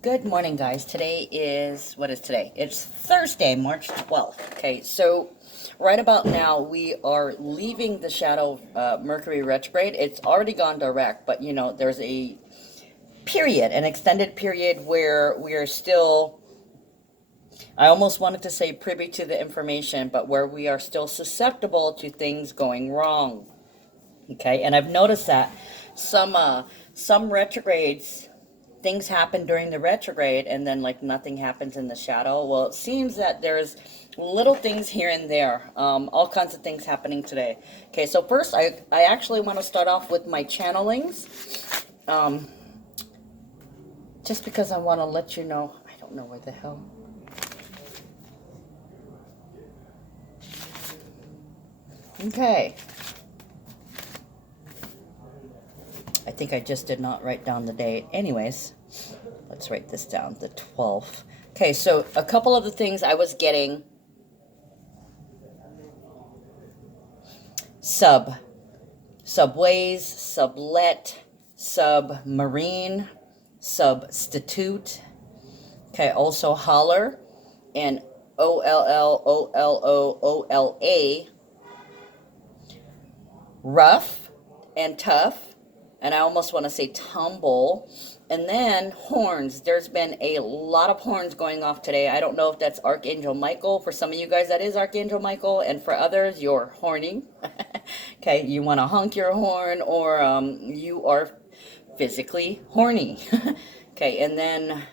Good morning, guys. Today is, what is today? It's Thursday, March 12th. Okay, so right about now, we are leaving the shadow Mercury retrograde. It's already gone direct, but you know, there's a period, an extended period where we are still, I almost wanted to say privy to the information, but where we are still susceptible to things going wrong. Okay, and I've noticed that some retrogrades, things happen during the retrograde and then like nothing happens in the shadow. Well, it seems that there's little things here and there, all kinds of things happening today. Okay, so first I actually want to start off with my channelings, just because I want to let you know. I don't know where the hell. Okay, I think I just did not write down the date. Anyways, let's write this down, the 12th. Okay, so a couple of the things I was getting. Subways, sublet, submarine, substitute. Okay, also holler and OLLOLOOLA. Rough and tough. And I almost want to say tumble. And then horns. There's been a lot of horns going off today. I don't know if that's Archangel Michael. For some of you guys, that is Archangel Michael. And for others, you're horny. Okay, you want to honk your horn, or you are physically horny. Okay, and then,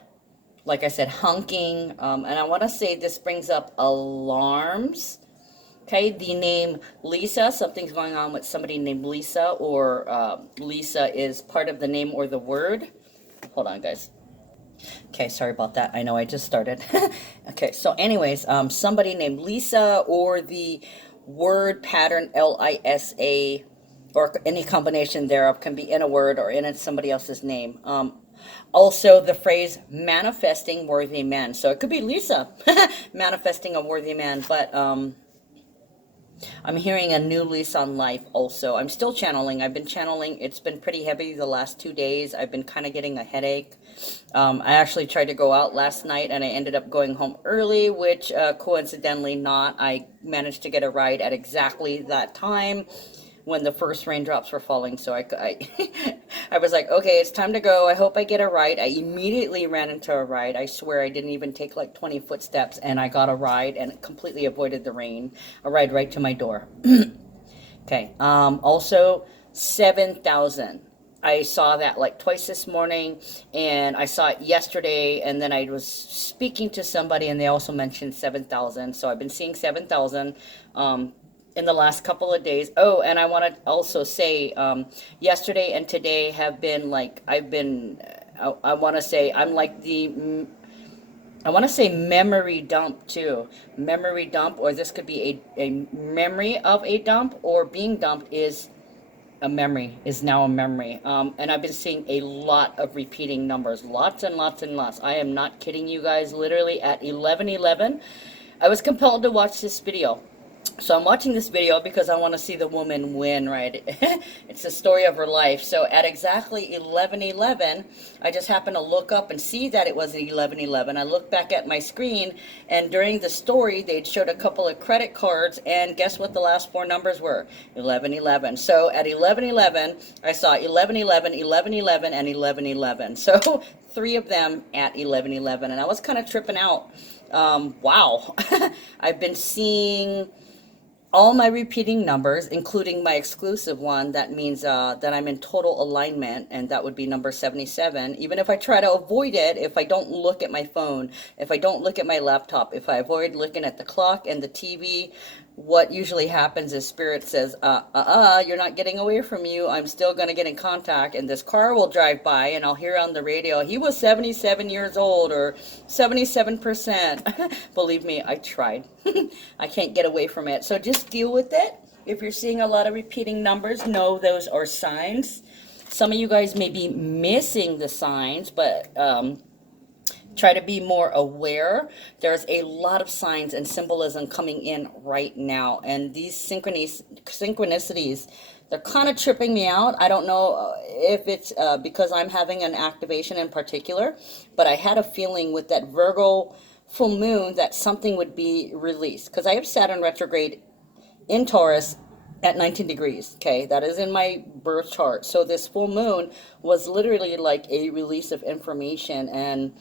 like I said, honking. And I want to say this brings up alarms. Okay, the name Lisa, something's going on with somebody named Lisa, or Lisa is part of the name or the word. Hold on, guys. Okay, sorry about that. I know I just started. Okay, so anyways, somebody named Lisa, or the word pattern Lisa, or any combination thereof, can be in a word or in somebody else's name. Also, the phrase manifesting worthy man. So it could be Lisa manifesting a worthy man, but I'm hearing a new lease on life also. I'm still channeling. I've been channeling. It's been pretty heavy the last 2 days. I've been kind of getting a headache. I actually tried to go out last night and I ended up going home early, which coincidentally not. I managed to get a ride at exactly that time when the first raindrops were falling. So I was like, okay, it's time to go. I hope I get a ride. I immediately ran into a ride. I swear I didn't even take like 20 footsteps and I got a ride and completely avoided the rain. A ride right to my door. Okay. Also 7,000. I saw that like twice this morning, and I saw it yesterday, and then I was speaking to somebody and they also mentioned 7,000. So I've been seeing 7,000. In the last couple of days. Oh, and I want to also say, yesterday and today have been like, I want to say, I'm like I want to say memory dump too. Memory dump, or this could be a memory of a dump, or being dumped is a memory, is now a memory. And I've been seeing a lot of repeating numbers, lots and lots and lots. I am not kidding you guys. Literally at 11:11, I was compelled to watch this video. So I'm watching this video because I want to see the woman win, right? It's the story of her life. So at exactly 11:11, I just happened to look up and see that it was 11:11. I looked back at my screen, and during the story, they'd showed a couple of credit cards, and guess what the last four numbers were? 11:11. So at 11:11, I saw 11:11, 11:11, and 11:11. So three of them at 11:11, and I was kind of tripping out. Wow. I've been seeing all my repeating numbers, including my exclusive one. That means that I'm in total alignment, and that would be number 77. Even if I try to avoid it, if I don't look at my phone, if I don't look at my laptop, if I avoid looking at the clock and the TV, what usually happens is Spirit says, you're not getting away from you. I'm still going to get in contact, and this car will drive by, and I'll hear on the radio, he was 77 years old, or 77%. Believe me, I tried. I can't get away from it. So just deal with it. If you're seeing a lot of repeating numbers, know those are signs. Some of you guys may be missing the signs, but try to be more aware. There's a lot of signs and symbolism coming in right now, and these synchronicities They're kind of tripping me out. I don't know if it's because I'm having an activation in particular, but I had a feeling with that Virgo full moon that something would be released, because I have Saturn retrograde in Taurus at 19 degrees. Okay, that is in my birth chart. So this full moon was literally like a release of information, and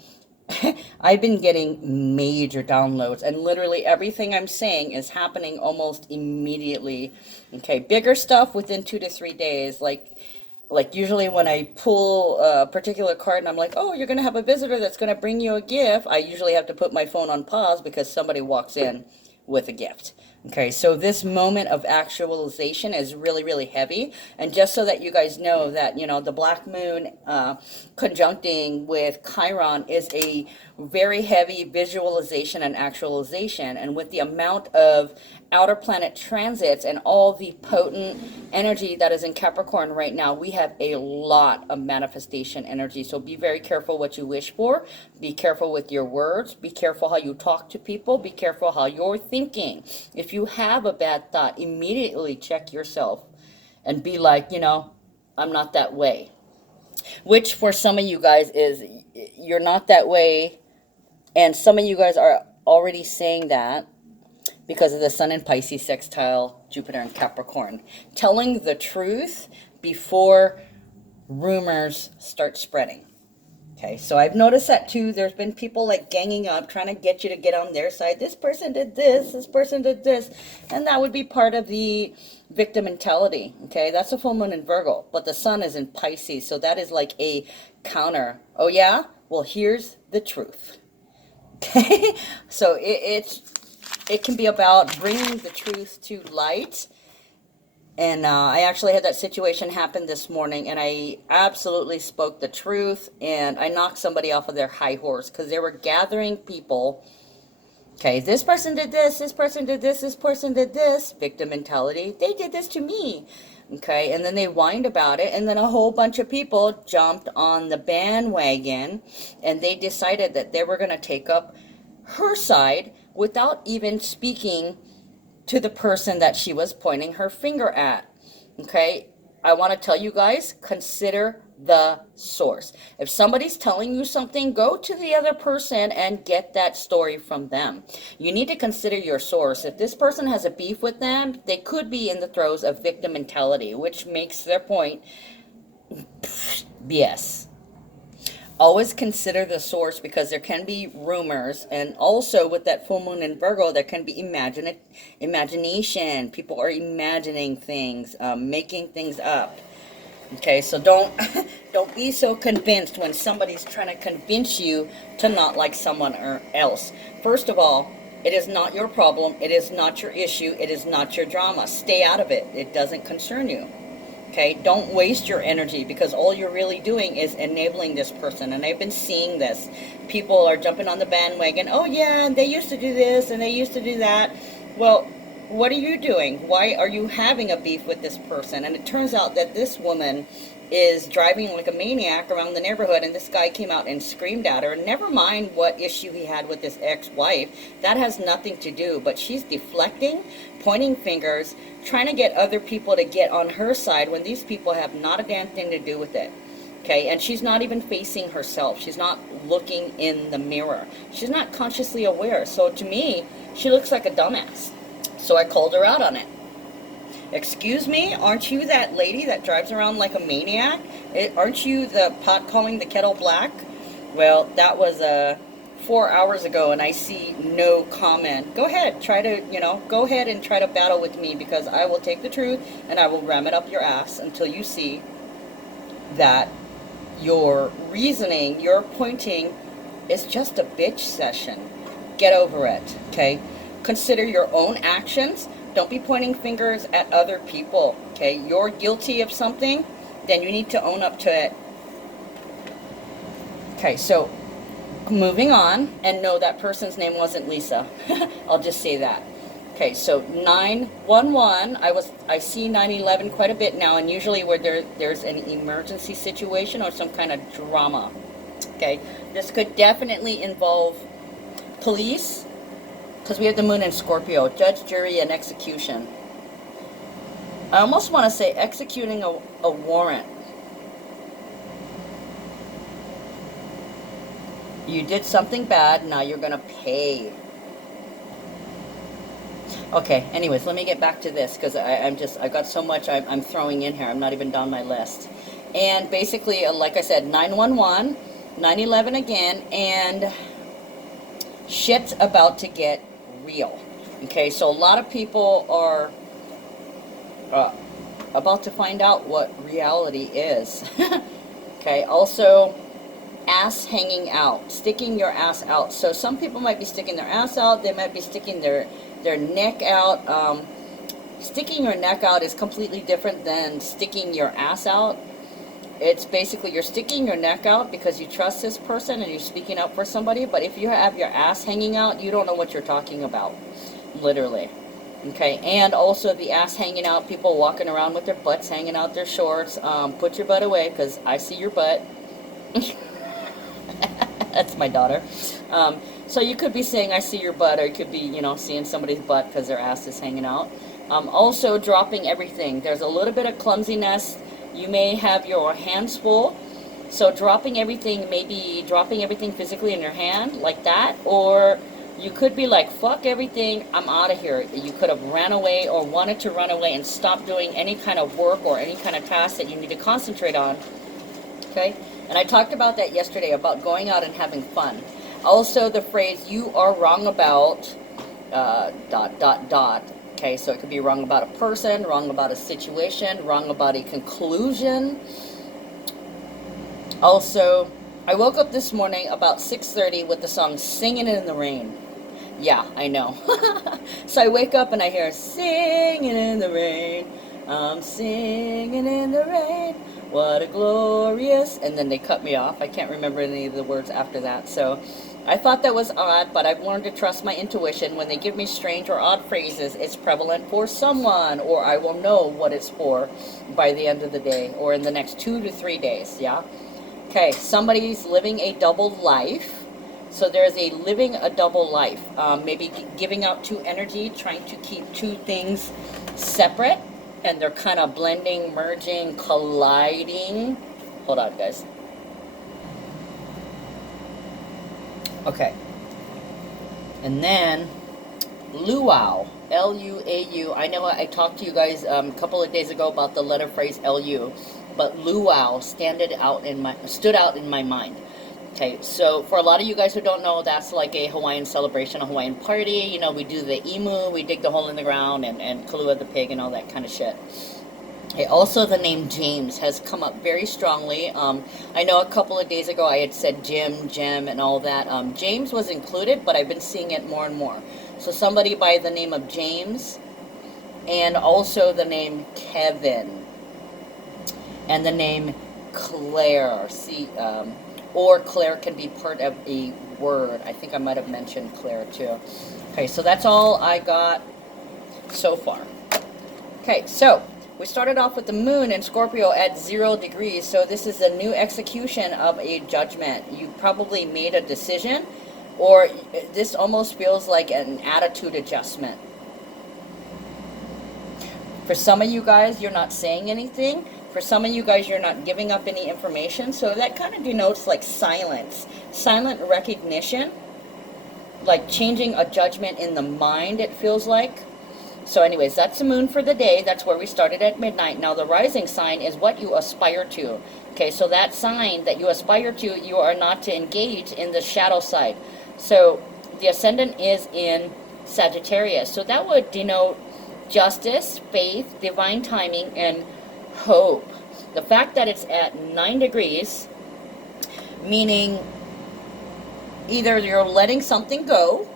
I've been getting major downloads, and literally everything I'm saying is happening almost immediately. Okay, bigger stuff within 2 to 3 days. Like usually when I pull a particular card and I'm like, oh, you're gonna have a visitor that's gonna bring you a gift, I usually have to put my phone on pause because somebody walks in with a gift. Okay, so this moment of actualization is really, really heavy. And just so that you guys know that, you know, the black moon conjuncting with Chiron is a very heavy visualization and actualization. And with the amount of outer planet transits and all the potent energy that is in Capricorn right now, we have a lot of manifestation energy. So be very careful what you wish for. Be careful with your words. Be careful how you talk to people. Be careful how you're thinking. If you have a bad thought, immediately check yourself and be like, you know, I'm not that way. Which for some of you guys is, you're not that way. And some of you guys are already saying that because of the Sun in Pisces sextile Jupiter in Capricorn. Telling the truth before rumors start spreading. Okay, so I've noticed that too. There's been people like ganging up, trying to get you to get on their side. This person did this person did this. And that would be part of the victim mentality. Okay, that's a full moon in Virgo. But the Sun is in Pisces, so that is like a counter. Oh yeah? Well, here's the truth. Okay, so it can be about bringing the truth to light. And I actually had that situation happen this morning, and I absolutely spoke the truth, and I knocked somebody off of their high horse because they were gathering people. Okay, this person did this person did this person did this. Victim mentality. They did this to me. Okay, and then they whined about it, and then a whole bunch of people jumped on the bandwagon, and they decided that they were going to take up her side without even speaking to the person that she was pointing her finger at. Okay, I want to tell you guys, consider the source. If somebody's telling you something, go to the other person and get that story from them. You need to consider your source. If this person has a beef with them, they could be in the throes of victim mentality, which makes their point BS. Always consider the source, because there can be rumors, and also with that full moon in Virgo, there can be imagination. People are imagining things, making things up. Okay, so don't be so convinced when somebody's trying to convince you to not like someone else. First of all, it is not your problem. It is not your issue. It is not your drama. Stay out of it. It doesn't concern you. Okay, don't waste your energy, because all you're really doing is enabling this person. And I've been seeing this. People are jumping on the bandwagon. Oh yeah, and they used to do this and they used to do that. Well, what are you doing? Why are you having a beef with this person? And it turns out that this woman is driving like a maniac around the neighborhood, and this guy came out and screamed at her. Never mind what issue he had with his ex-wife. That has nothing to do, but she's deflecting, pointing fingers, trying to get other people to get on her side when these people have not a damn thing to do with it. Okay, and she's not even facing herself. She's not looking in the mirror. She's not consciously aware. So to me, she looks like a dumbass. So I called her out on it. Excuse me, aren't you that lady that drives around like a maniac? Aren't you the pot calling the kettle black? Well, that was 4 hours ago, and I see no comment. Go ahead, go ahead and try to battle with me, because I will take the truth and I will ram it up your ass until you see that your reasoning, your pointing is just a bitch session. Get over it, okay? Consider your own actions. Don't be pointing fingers at other people, okay? You're guilty of something, then you need to own up to it. Okay, so moving on, and no, that person's name wasn't Lisa. I'll just say that. Okay, so 911, I see 911 quite a bit now, and usually where there's an emergency situation or some kind of drama. Okay, this could definitely involve police, because we have the moon in Scorpio, judge, jury, and execution. I almost want to say executing a warrant. You did something bad, now you're going to pay. Okay, anyways, let me get back to this because I got so much I'm throwing in here. I'm not even down my list. And basically, like I said, 911, 911 again, and shit's about to get real. Okay, so a lot of people are about to find out what reality is. Okay, also, ass hanging out, sticking your ass out. So some people might be sticking their ass out, they might be sticking their neck out. Sticking your neck out is completely different than sticking your ass out. It's basically you're sticking your neck out because you trust this person and you're speaking up for somebody, but if you have your ass hanging out, you don't know what you're talking about, literally. Okay, and also the ass hanging out, people walking around with their butts hanging out their shorts. Put your butt away because I see your butt. That's my daughter. So you could be saying I see your butt, or you could be, you know, seeing somebody's butt because their ass is hanging out. Also dropping everything. There's a little bit of clumsiness. You may have your hands full. So dropping everything, maybe dropping everything physically in your hand like that, or you could be like, fuck everything, I'm out of here. You could have ran away or wanted to run away and stop doing any kind of work or any kind of task that you need to concentrate on. Okay? And I talked about that yesterday, about going out and having fun. Also, the phrase, you are wrong about, ... Okay, so it could be wrong about a person, wrong about a situation, wrong about a conclusion. Also, I woke up this morning about 6:30 with the song Singing in the Rain. Yeah, I know. So I wake up and I hear singing in the rain. I'm singing in the rain. What a glorious... And then they cut me off. I can't remember any of the words after that. So I thought that was odd, but I've learned to trust my intuition. When they give me strange or odd phrases, it's prevalent for someone, or I will know what it's for by the end of the day, or in the next 2 to 3 days, yeah? Okay, somebody's living a double life. So there's a living a double life. Maybe giving out two energy, trying to keep two things separate, and they're kind of blending, merging, colliding. Hold on, guys. Okay. And then luau, L-U-A-U. I know I talked to you guys a couple of days ago about the letter phrase L-U, but luau stood out in my mind. Okay, so for a lot of you guys who don't know, that's like a Hawaiian celebration, a Hawaiian party. You know, we do the emu, we dig the hole in the ground, and Kalua the pig and all that kind of shit. Okay, also the name James has come up very strongly. I know a couple of days ago I had said Jim, and all that. James was included, but I've been seeing it more and more. So somebody by the name of James, and also the name Kevin, and the name Claire. Or Claire can be part of a word. I think I might have mentioned Claire too. Okay, so that's all I got so far. Okay, so we started off with the moon in Scorpio at 0 degrees. So this is a new execution of a judgment. You probably made a decision, or this almost feels like an attitude adjustment. For some of you guys, you're not saying anything. For some of you guys, you're not giving up any information. So that kind of denotes like silence, silent recognition, like changing a judgment in the mind, it feels like. So anyways, that's the moon for the day. That's where we started at midnight. Now the rising sign is what you aspire to. Okay, so that sign that you aspire to, you are not to engage in the shadow side. So the ascendant is in Sagittarius. So that would denote justice, faith, divine timing, and hope. The fact that it's at 9 degrees, meaning either you're letting something go,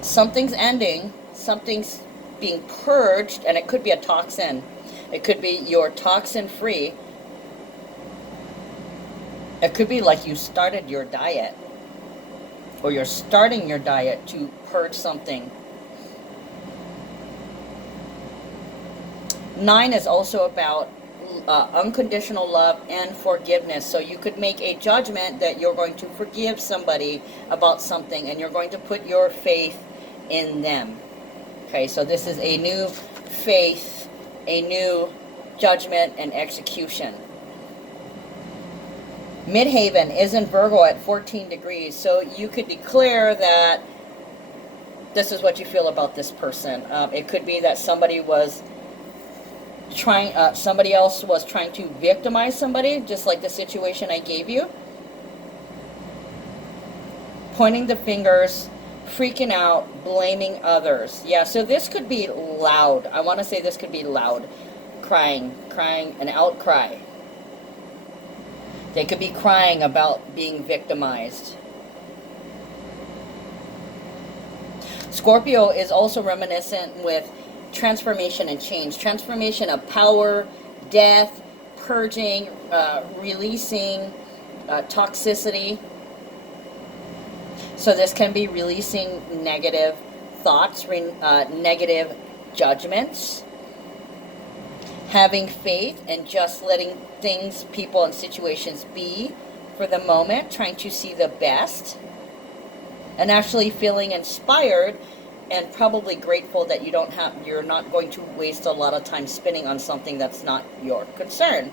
something's ending, something's being purged, and it could be a toxin. It could be you're toxin free. It could be like you started your diet, or you're starting your diet to purge something. 9 is also about unconditional love and forgiveness. So you could make a judgment that you're going to forgive somebody about something, and you're going to put your faith in them. Okay, so this is a new faith, a new judgment and execution. Midheaven is in Virgo at 14 degrees, so you could declare that this is what you feel about this person. It could be that somebody else was trying to victimize somebody, just like the situation I gave you. Pointing the fingers, freaking out, blaming others. Yeah, so this could be loud. I want to say this could be loud. Crying, an outcry. They could be crying about being victimized. Scorpio is also reminiscent with transformation and change. Transformation of power, death, purging, releasing toxicity. So this can be releasing negative thoughts, negative judgments. Having faith and just letting things, people, and situations be for the moment. Trying to see the best. And actually feeling inspired and probably grateful that you're not going to waste a lot of time spinning on something that's not your concern.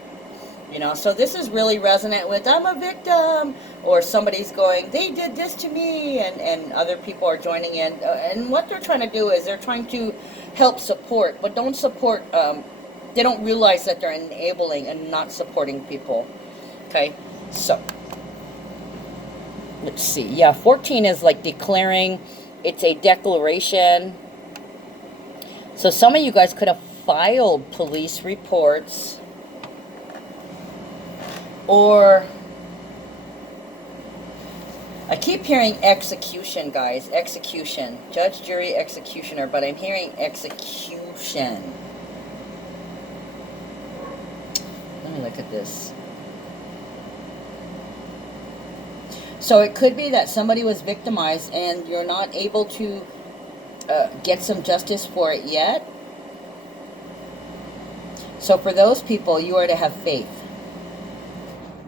You know, so this is really resonant with, I'm a victim, or somebody's going, they did this to me, and other people are joining in. And what they're trying to do is they're trying to help support, but don't support, they don't realize that they're enabling and not supporting people. Okay, so let's see. Yeah, 14 is like declaring. It's a declaration. So some of you guys could have filed police reports. Or, I keep hearing execution, guys. Execution. Judge, jury, executioner. But I'm hearing execution. Let me look at this. So it could be that somebody was victimized and you're not able to get some justice for it yet. So for those people, you are to have faith.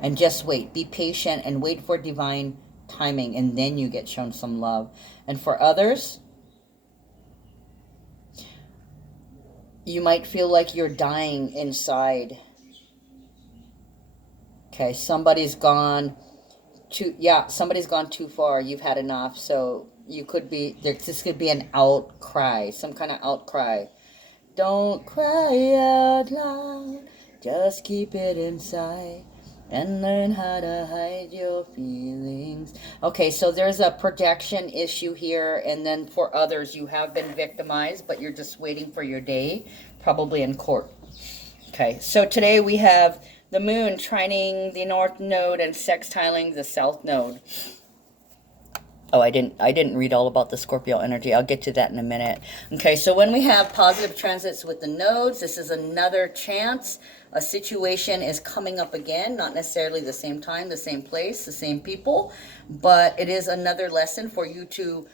And just wait. Be patient and wait for divine timing. And then you get shown some love. And for others, you might feel like you're dying inside. Okay, somebody's gone too far. You've had enough. So you could be, this could be an outcry. Some kind of outcry. Don't cry out loud. Just keep it inside. And learn how to hide your feelings. Okay, so there's a projection issue here. And then for others, you have been victimized, but you're just waiting for your day, probably in court. Okay, so today we have the moon trining the north node and sextiling the south node. Oh, I didn't read all about the Scorpio energy. I'll get to that in a minute. Okay, so when we have positive transits with the nodes, this is another chance. A situation is coming up again, not necessarily the same time, the same place, the same people, but it is another lesson for you to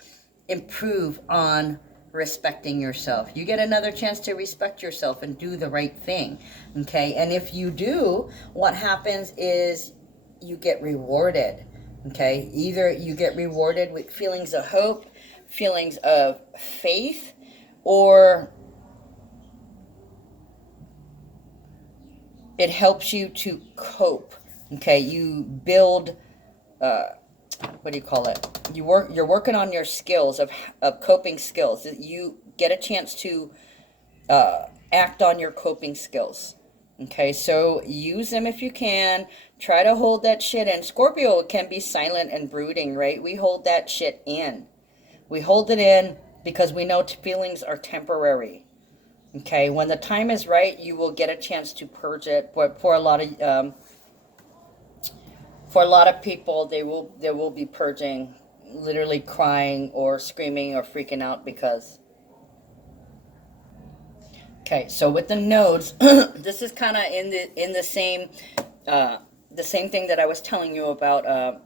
improve on respecting yourself. You get another chance to respect yourself and do the right thing. Okay, and if you do, what happens is you get rewarded. Okay, either you get rewarded with feelings of hope, feelings of faith, or it helps you to cope. Okay, you build, what do you call it? You're working on your skills of coping skills. You get a chance to act on your coping skills. Okay, so use them if you can. Try to hold that shit in. Scorpio can be silent and brooding, right? We hold that shit in. We hold it in because we know feelings are temporary. Okay, when the time is right, you will get a chance to purge it. But for a lot of people, they will be purging, literally crying or screaming or freaking out because. Okay, so with the nodes, this is kind of in the same thing that I was telling you about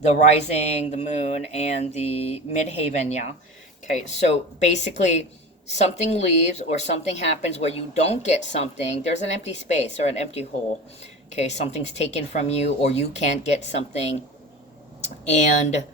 the rising, the moon, and the midheaven. Yeah. Okay, so basically, something leaves or something happens where you don't get something. There's an empty space or an empty hole. Okay, something's taken from you or you can't get something, and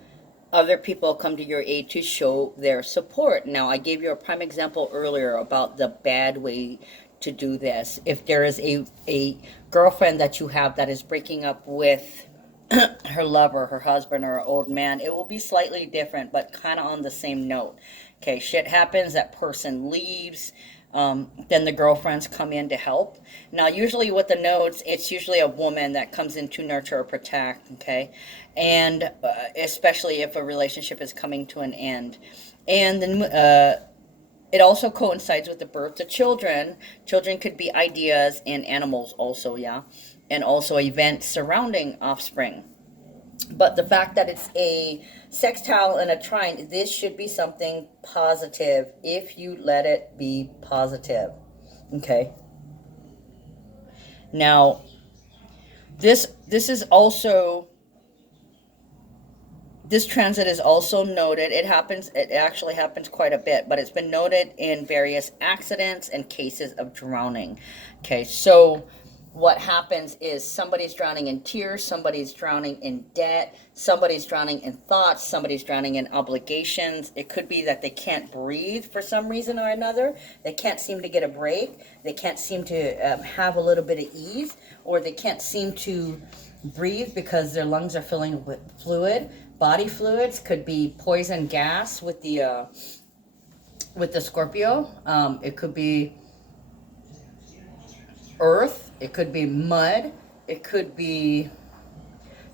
other people come to your aid to show their support. Now, I gave you a prime example earlier about the bad way to do this. If there is a girlfriend that you have that is breaking up with her lover, her husband, or her old man, it will be slightly different, but kind of on the same note. Okay, shit happens, that person leaves, then the girlfriends come in to help. Now, usually with the nodes, it's usually a woman that comes in to nurture or protect, okay? And especially if a relationship is coming to an end. And then it also coincides with the birth of children. Children could be ideas and animals also, yeah? And also events surrounding offspring. But the fact that it's a sextile and a trine, this should be something positive if you let it be positive. Okay. Now, this is also, this transit is also noted. It actually happens quite a bit, but it's been noted in various accidents and cases of drowning. Okay, so what happens is somebody's drowning in tears, somebody's drowning in debt, somebody's drowning in thoughts, somebody's drowning in obligations. It could be that they can't breathe for some reason or another. They can't seem to get a break. They can't seem to have a little bit of ease, or they can't seem to breathe because their lungs are filling with fluid. Body fluids could be poison gas with the Scorpio. It could be earth, it could be mud, it could be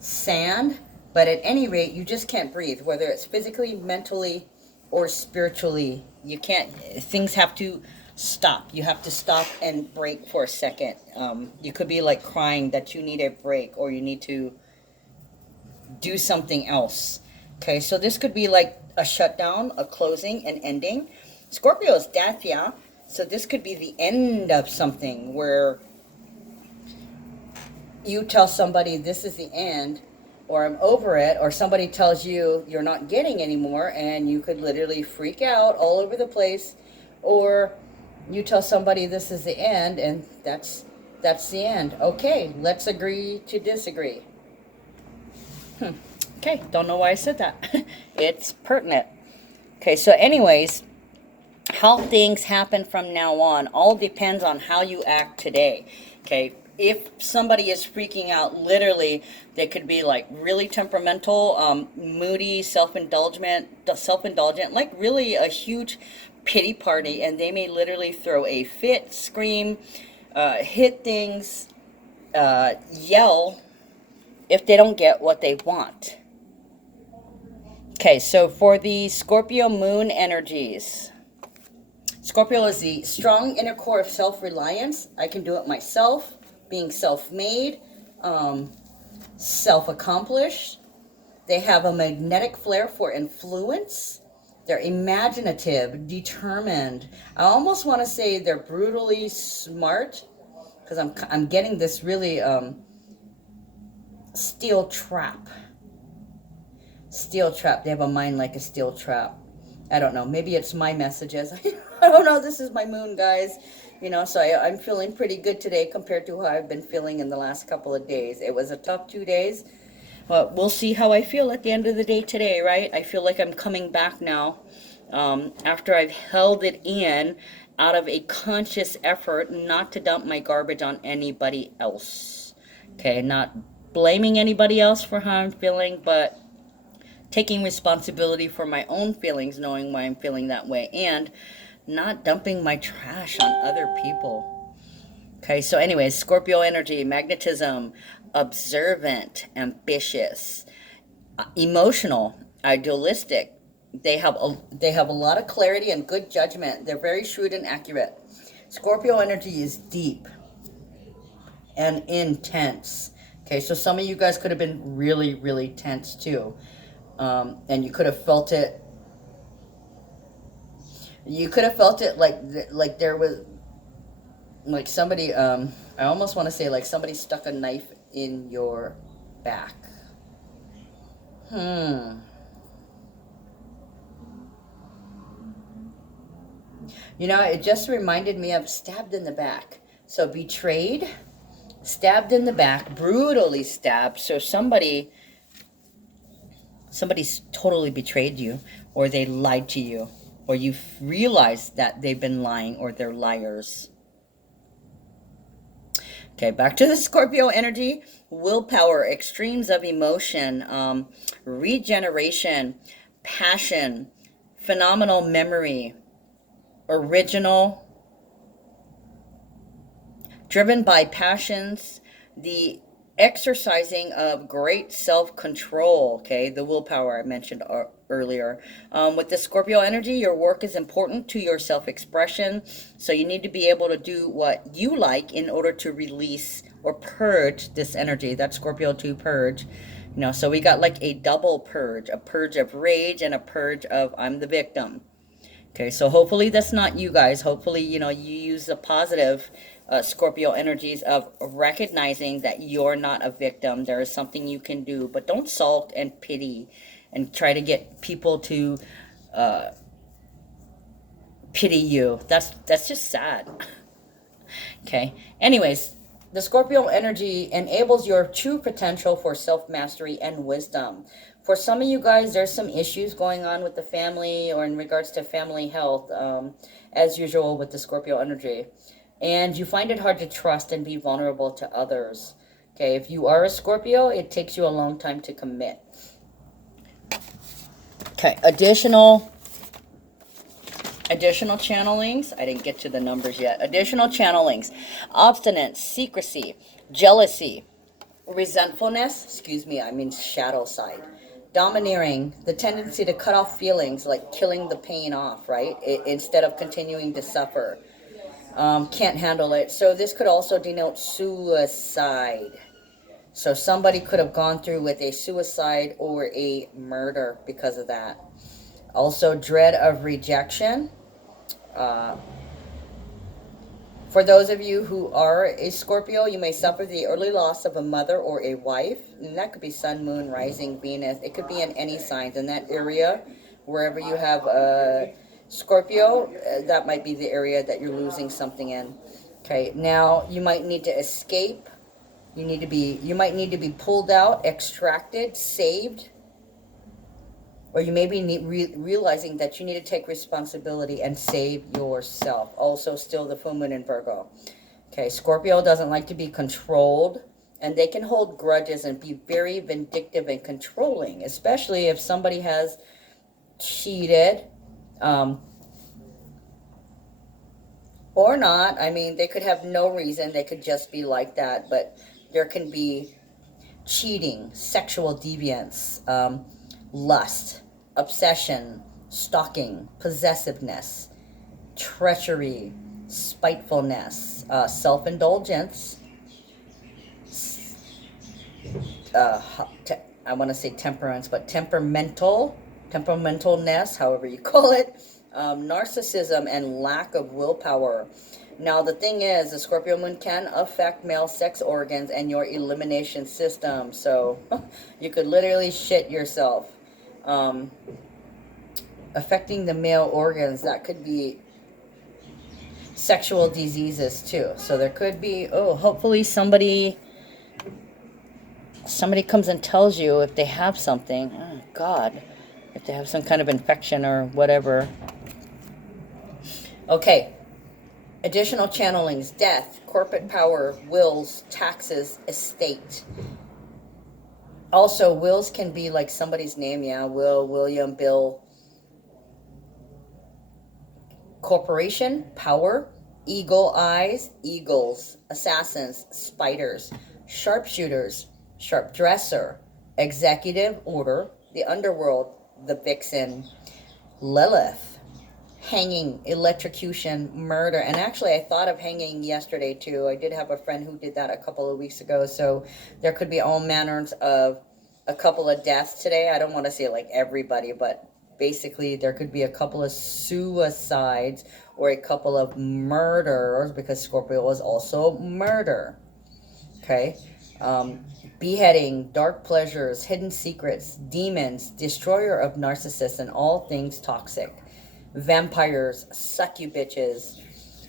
sand, but at any rate, you just can't breathe, whether it's physically, mentally, or spiritually. You can't, things have to stop. You have to stop and break for a second. You could be like crying that you need a break, or you need to do something else. Okay, so this could be like a shutdown, a closing, an ending. Scorpio is death, yeah? So this could be the end of something where you tell somebody this is the end, or I'm over it, or somebody tells you you're not getting anymore, and you could literally freak out all over the place, or you tell somebody this is the end, and that's the end. Okay, let's agree to disagree. Okay, don't know why I said that. It's pertinent. Okay, so anyways, how things happen from now on all depends on how you act today. Okay, if somebody is freaking out, literally, they could be like really temperamental, moody, self-indulgent, like really a huge pity party, and they may literally throw a fit, scream, hit things, yell if they don't get what they want. Okay, so for the Scorpio moon energies, Scorpio is the strong inner core of self-reliance. I can do it myself, being self-made, self-accomplished. They have a magnetic flair for influence. They're imaginative, determined. I almost want to say they're brutally smart, because I'm getting this really steel trap. Steel trap. They have a mind like a steel trap. I don't know. Maybe it's my messages. I don't know. This is my moon, guys. You know, so I'm feeling pretty good today compared to how I've been feeling in the last couple of days. It was a tough 2 days. But we'll see how I feel at the end of the day today, right? I feel like I'm coming back now after I've held it in out of a conscious effort not to dump my garbage on anybody else. Okay, not blaming anybody else for how I'm feeling, but taking responsibility for my own feelings, knowing why I'm feeling that way, and not dumping my trash on other people. Okay, so anyways, Scorpio energy, magnetism, observant, ambitious, emotional, idealistic. They have a lot of clarity and good judgment. They're very shrewd and accurate. Scorpio energy is deep and intense. Okay, so some of you guys could have been really, really tense too. And you could have felt it. You could have felt it like there was, like somebody, I almost want to say like somebody stuck a knife in your back. You know, it just reminded me of stabbed in the back. So betrayed, stabbed in the back, brutally stabbed. So somebody somebody's totally betrayed you, or they lied to you, or you've realized that they've been lying or they're liars. Okay, back to the Scorpio energy. Willpower, extremes of emotion, regeneration, passion, phenomenal memory, original, driven by passions, the exercising of great self-control. Okay, the willpower I mentioned earlier. With the Scorpio energy, your work is important to your self-expression, so you need to be able to do what you like in order to release or purge this energy. That's Scorpio 2, purge. You know, so we got like a double purge, a purge of rage and a purge of I'm the victim. Okay, so hopefully that's not you guys. Hopefully, you know, you use the positive Scorpio energies of recognizing that you're not a victim. There is something you can do, but don't sulk and pity and try to get people to pity you. That's just sad. Okay. Anyways, the Scorpio energy enables your true potential for self-mastery and wisdom. For some of you guys, there's some issues going on with the family or in regards to family health, as usual with the Scorpio energy. And you find it hard to trust and be vulnerable to others. Okay, if you are a Scorpio, it takes you a long time to commit. Okay, additional channelings. I didn't get to the numbers yet. Additional channelings. Obstinance, secrecy, jealousy, resentfulness, shadow side. Domineering, the tendency to cut off feelings, like killing the pain off, right? Instead of continuing to suffer. Can't handle it. So this could also denote suicide. So somebody could have gone through with a suicide or a murder because of that. Also, dread of rejection. For those of you who are a Scorpio, you may suffer the early loss of a mother or a wife. And that could be sun, moon, rising, Venus. It could be in any signs. In that area, wherever you have a Scorpio, that might be the area that you're losing something in. Okay, now you might need to escape. You might need to be pulled out, extracted, saved. Or you may be realizing that you need to take responsibility and save yourself. Also, still the full moon in Virgo. Okay, Scorpio doesn't like to be controlled. And they can hold grudges and be very vindictive and controlling. Especially if somebody has cheated. Or not. I mean, they could have no reason. They could just be like that. But there can be cheating, sexual deviance, lust, obsession, stalking, possessiveness, treachery, spitefulness, self-indulgence, I want to say temperance, but temperamentalness, however you call it, narcissism, and lack of willpower. Now, the thing is, the Scorpio moon can affect male sex organs and your elimination system. So you could literally shit yourself. Affecting the male organs, that could be sexual diseases too. So there could be, hopefully somebody comes and tells you if they have something. Oh, God. If they have some kind of infection or whatever. Okay. Additional channelings, death, corporate power, wills, taxes, estate. Also, wills can be like somebody's name, Will, William, Bill. Corporation, power, eagle eyes, eagles, assassins, spiders, sharpshooters, sharp dresser, executive order, the underworld, the vixen, Lilith, hanging, electrocution, murder. And actually, I thought of hanging yesterday too. I did have a friend who did that a couple of weeks ago. So there could be all manners of a couple of deaths today. I don't want to say like everybody, but basically there could be a couple of suicides or a couple of murders, because Scorpio is also murder. Okay. Beheading, dark pleasures, hidden secrets, demons, destroyer of narcissists, and all things toxic. Vampires, succubitches,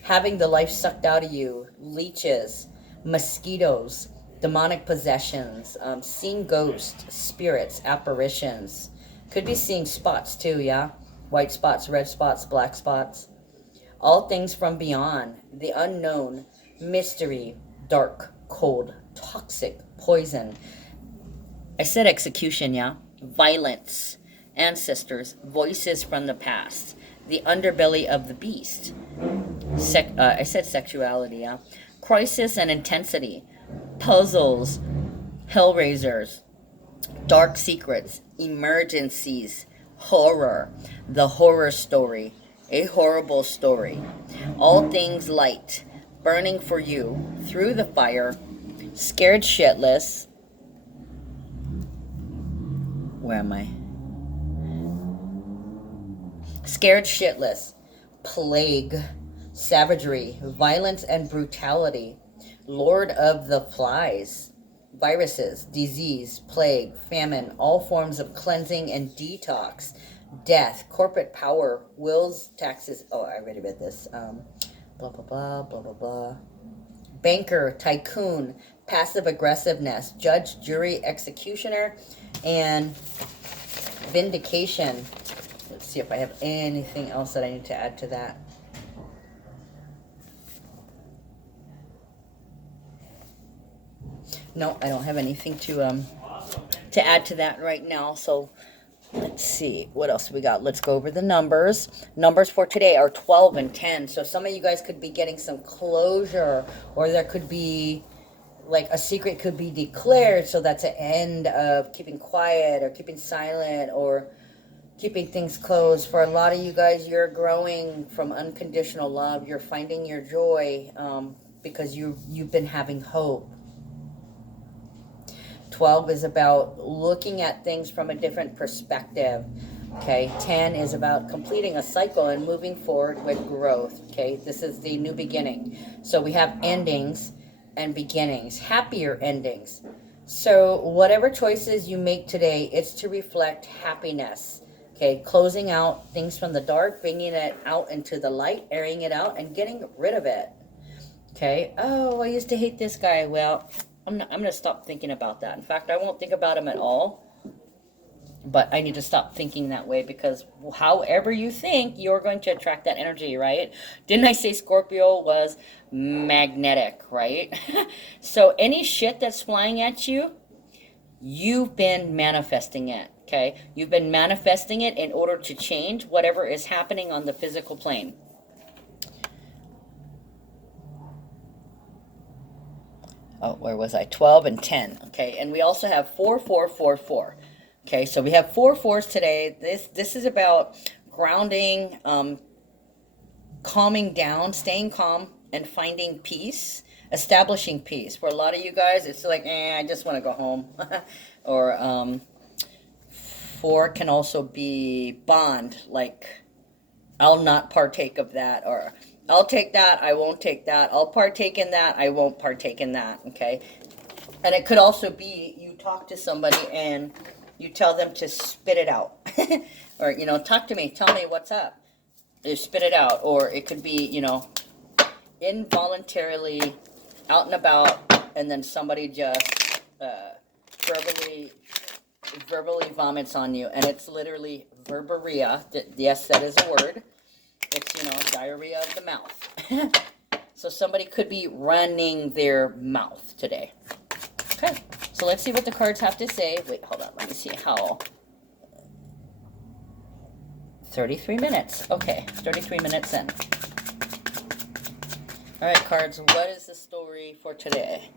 having the life sucked out of you, leeches, mosquitoes, demonic possessions, seeing ghosts, spirits, apparitions, Could be seeing spots too, yeah? White spots, red spots, black spots. All things from beyond, the unknown, mystery, dark, cold, toxic, poison. I said execution, yeah? Violence, ancestors, voices from the past, the underbelly of the beast. I said sexuality, yeah? Crisis and intensity, puzzles, hellraisers, dark secrets, emergencies, horror, the horror story, a horrible story. All things light, burning for you, through the fire, scared shitless. Where am I? Scared shitless, plague, savagery, violence and brutality, lord of the flies, viruses, disease, plague, famine, all forms of cleansing and detox, death, corporate power, wills, taxes. Oh, I already read this. Blah, blah, blah, blah, blah, blah. Banker, tycoon, passive aggressiveness, judge, jury, executioner, and vindication. Let's see if I have anything else that I need to add to that. No, I don't have anything to add to that right now. So let's see what else we got. Let's go over the numbers. Numbers for today are 12 and 10. So some of you guys could be getting some closure, or there could be like a secret could be declared. So that's an end of keeping quiet or keeping silent or keeping things closed. For a lot of you guys, you're growing from unconditional love. You're finding your joy because you've been having hope. 12 is about looking at things from a different perspective. Okay, 10 is about completing a cycle and moving forward with growth. Okay, this is the new beginning. So we have endings and beginnings, happier endings. So whatever choices you make today, it's to reflect happiness. Okay, closing out things from the dark, bringing it out into the light, airing it out, and getting rid of it. Okay, oh, I used to hate this guy. Well, I'm going to stop thinking about that. In fact, I won't think about him at all. But I need to stop thinking that way, because however you think, you're going to attract that energy, right? Didn't I say Scorpio was magnetic, right? So any shit that's flying at you, you've been manifesting it, okay? You've been manifesting it in order to change whatever is happening on the physical plane. Oh, where was I? 12 and 10, okay? And we also have 4, 4, 4, 4. Okay, so we have 4 4s today. This is about grounding, calming down, staying calm, and finding peace, establishing peace. For a lot of you guys, it's like, I just want to go home. Or 4 can also be bond, like, I'll not partake of that, or I'll take that, I won't take that. I'll partake in that, I won't partake in that, okay? And it could also be you talk to somebody and you tell them to spit it out. Or, talk to me, tell me what's up. You spit it out. Or it could be, involuntarily out and about, and then somebody just verbally vomits on you. And it's literally verbaria. Yes, that is a word. It's, diarrhea of the mouth. So somebody could be running their mouth today. Okay, so let's see what the cards have to say. Wait, hold on. Let me see how. 33 minutes. Okay, 33 minutes in. All right, cards, what is the story for today?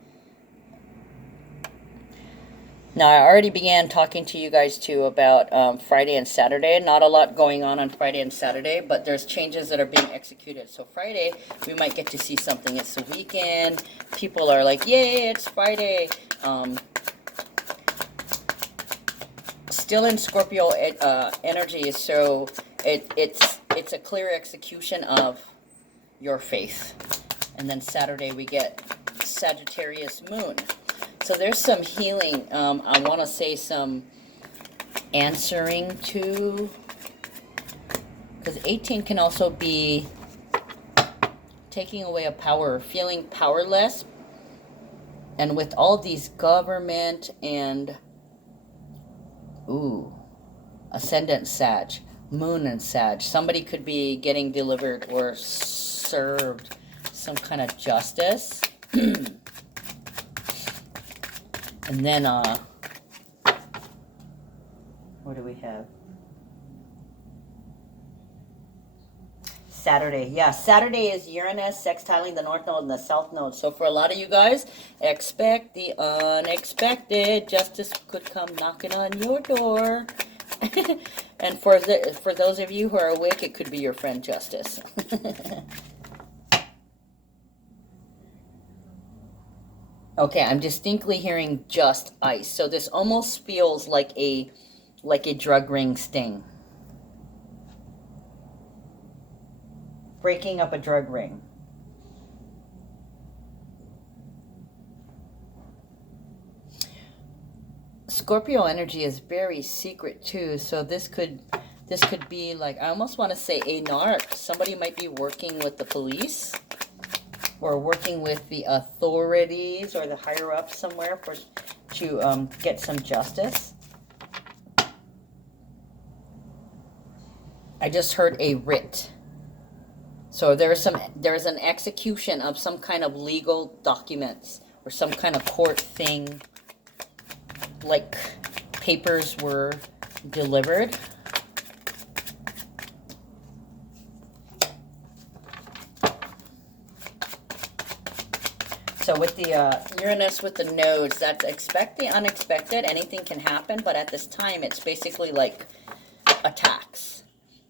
Now, I already began talking to you guys, too, about Friday and Saturday. Not a lot going on Friday and Saturday, but there's changes that are being executed. So Friday, we might get to see something. It's the weekend. People are like, yay, it's Friday. Still in Scorpio energy, so it's a clear execution of your faith. And then Saturday, we get Sagittarius moon. So there's some healing. I want to say some answering to, because 18 can also be taking away a power, feeling powerless. And with all these government and, ascendant Sag, moon and Sag. Somebody could be getting delivered or served some kind of justice. And then, what do we have? Saturday. Yeah, Saturday is Uranus sextiling the North Node and the South Node. So for a lot of you guys, expect the unexpected. Justice could come knocking on your door. And for those of you who are awake, it could be your friend Justice. Okay, I'm distinctly hearing just ice. So this almost feels like a drug ring sting. Breaking up a drug ring. Scorpio energy is very secret too, so this could be like, I almost want to say a narc. Somebody might be working with the police or working with the authorities or the higher ups somewhere to get some justice. I just heard a writ. So there's an execution of some kind of legal documents or some kind of court thing, like papers were delivered. So with the Uranus with the nodes, that's expect the unexpected. Anything can happen, but at this time it's basically like attacks.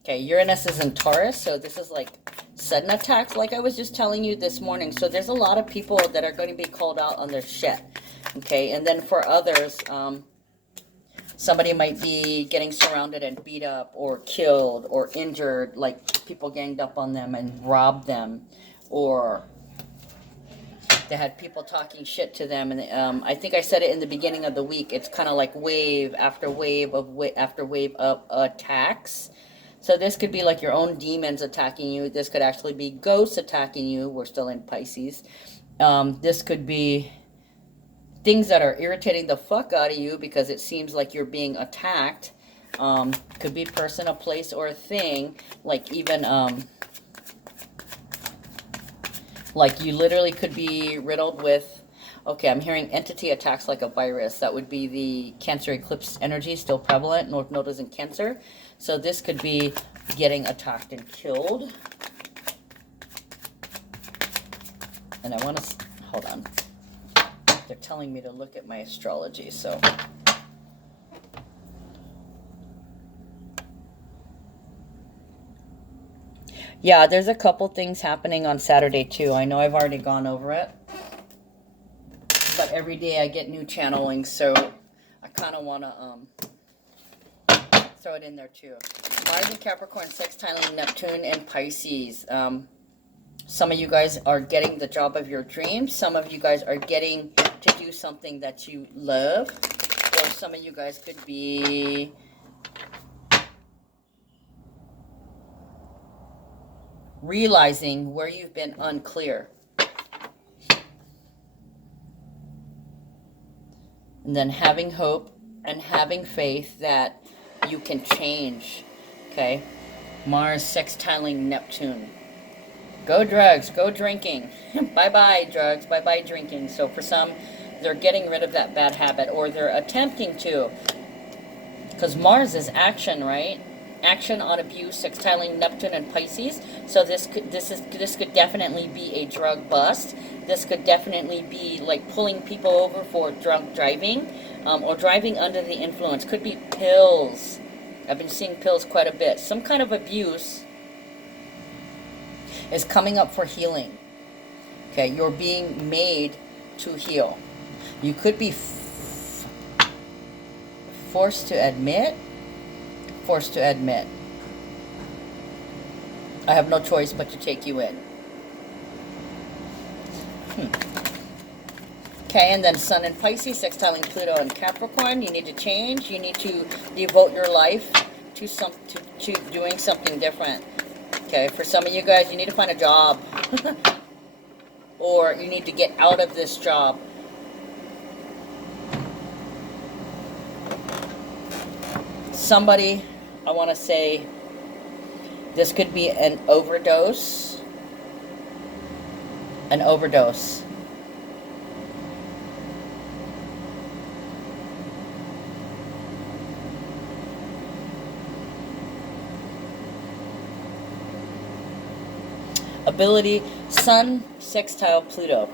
Okay, Uranus is in Taurus, so this is like sudden attacks, like I was just telling you this morning. So there's a lot of people that are going to be called out on their shit. Okay, and then for others, somebody might be getting surrounded and beat up or killed or injured, like people ganged up on them and robbed them, or they had people talking shit to them. And I think I said it in the beginning of the week. It's kind of like wave after wave of attacks. So this could be like your own demons attacking you. This could actually be ghosts attacking you. We're still in Pisces. This could be things that are irritating the fuck out of you because it seems like you're being attacked. Could be person, a place, or a thing. Like even, like you literally could be riddled with, okay, I'm hearing entity attacks like a virus. That would be the Cancer eclipse energy, still prevalent. North Node is in Cancer. So this could be getting attacked and killed. And I want to, hold on. They're telling me to look at my astrology, so. Yeah, there's a couple things happening on Saturday too. I know I've already gone over it. But every day I get new channeling, so I kind of want to throw it in there too. Mars and Capricorn sextiling Neptune and Pisces. Some of you guys are getting the job of your dreams. Some of you guys are getting to do something that you love. Or some of you guys could be realizing where you've been unclear. And then having hope and having faith that you can change. Okay? Mars sextiling Neptune. Go drugs, go drinking. Bye-bye drugs, bye-bye drinking. So for some, they're getting rid of that bad habit, or they're attempting to. Because Mars is action, right? Action on abuse, sextiling Neptune and Pisces. So this could definitely be a drug bust. This could definitely be like pulling people over for drunk driving, or driving under the influence. Could be pills. I've been seeing pills quite a bit. Some kind of abuse is coming up for healing. Okay, you're being made to heal. You could be forced to admit. I have no choice but to take you in. Okay, and then Sun and Pisces sextiling Pluto and Capricorn. You need to change. You need to devote your life to doing something different. Okay, for some of you guys, you need to find a job. Or you need to get out of this job. Somebody I want to say this could be an overdose. An overdose. Ability, Sun sextile Pluto.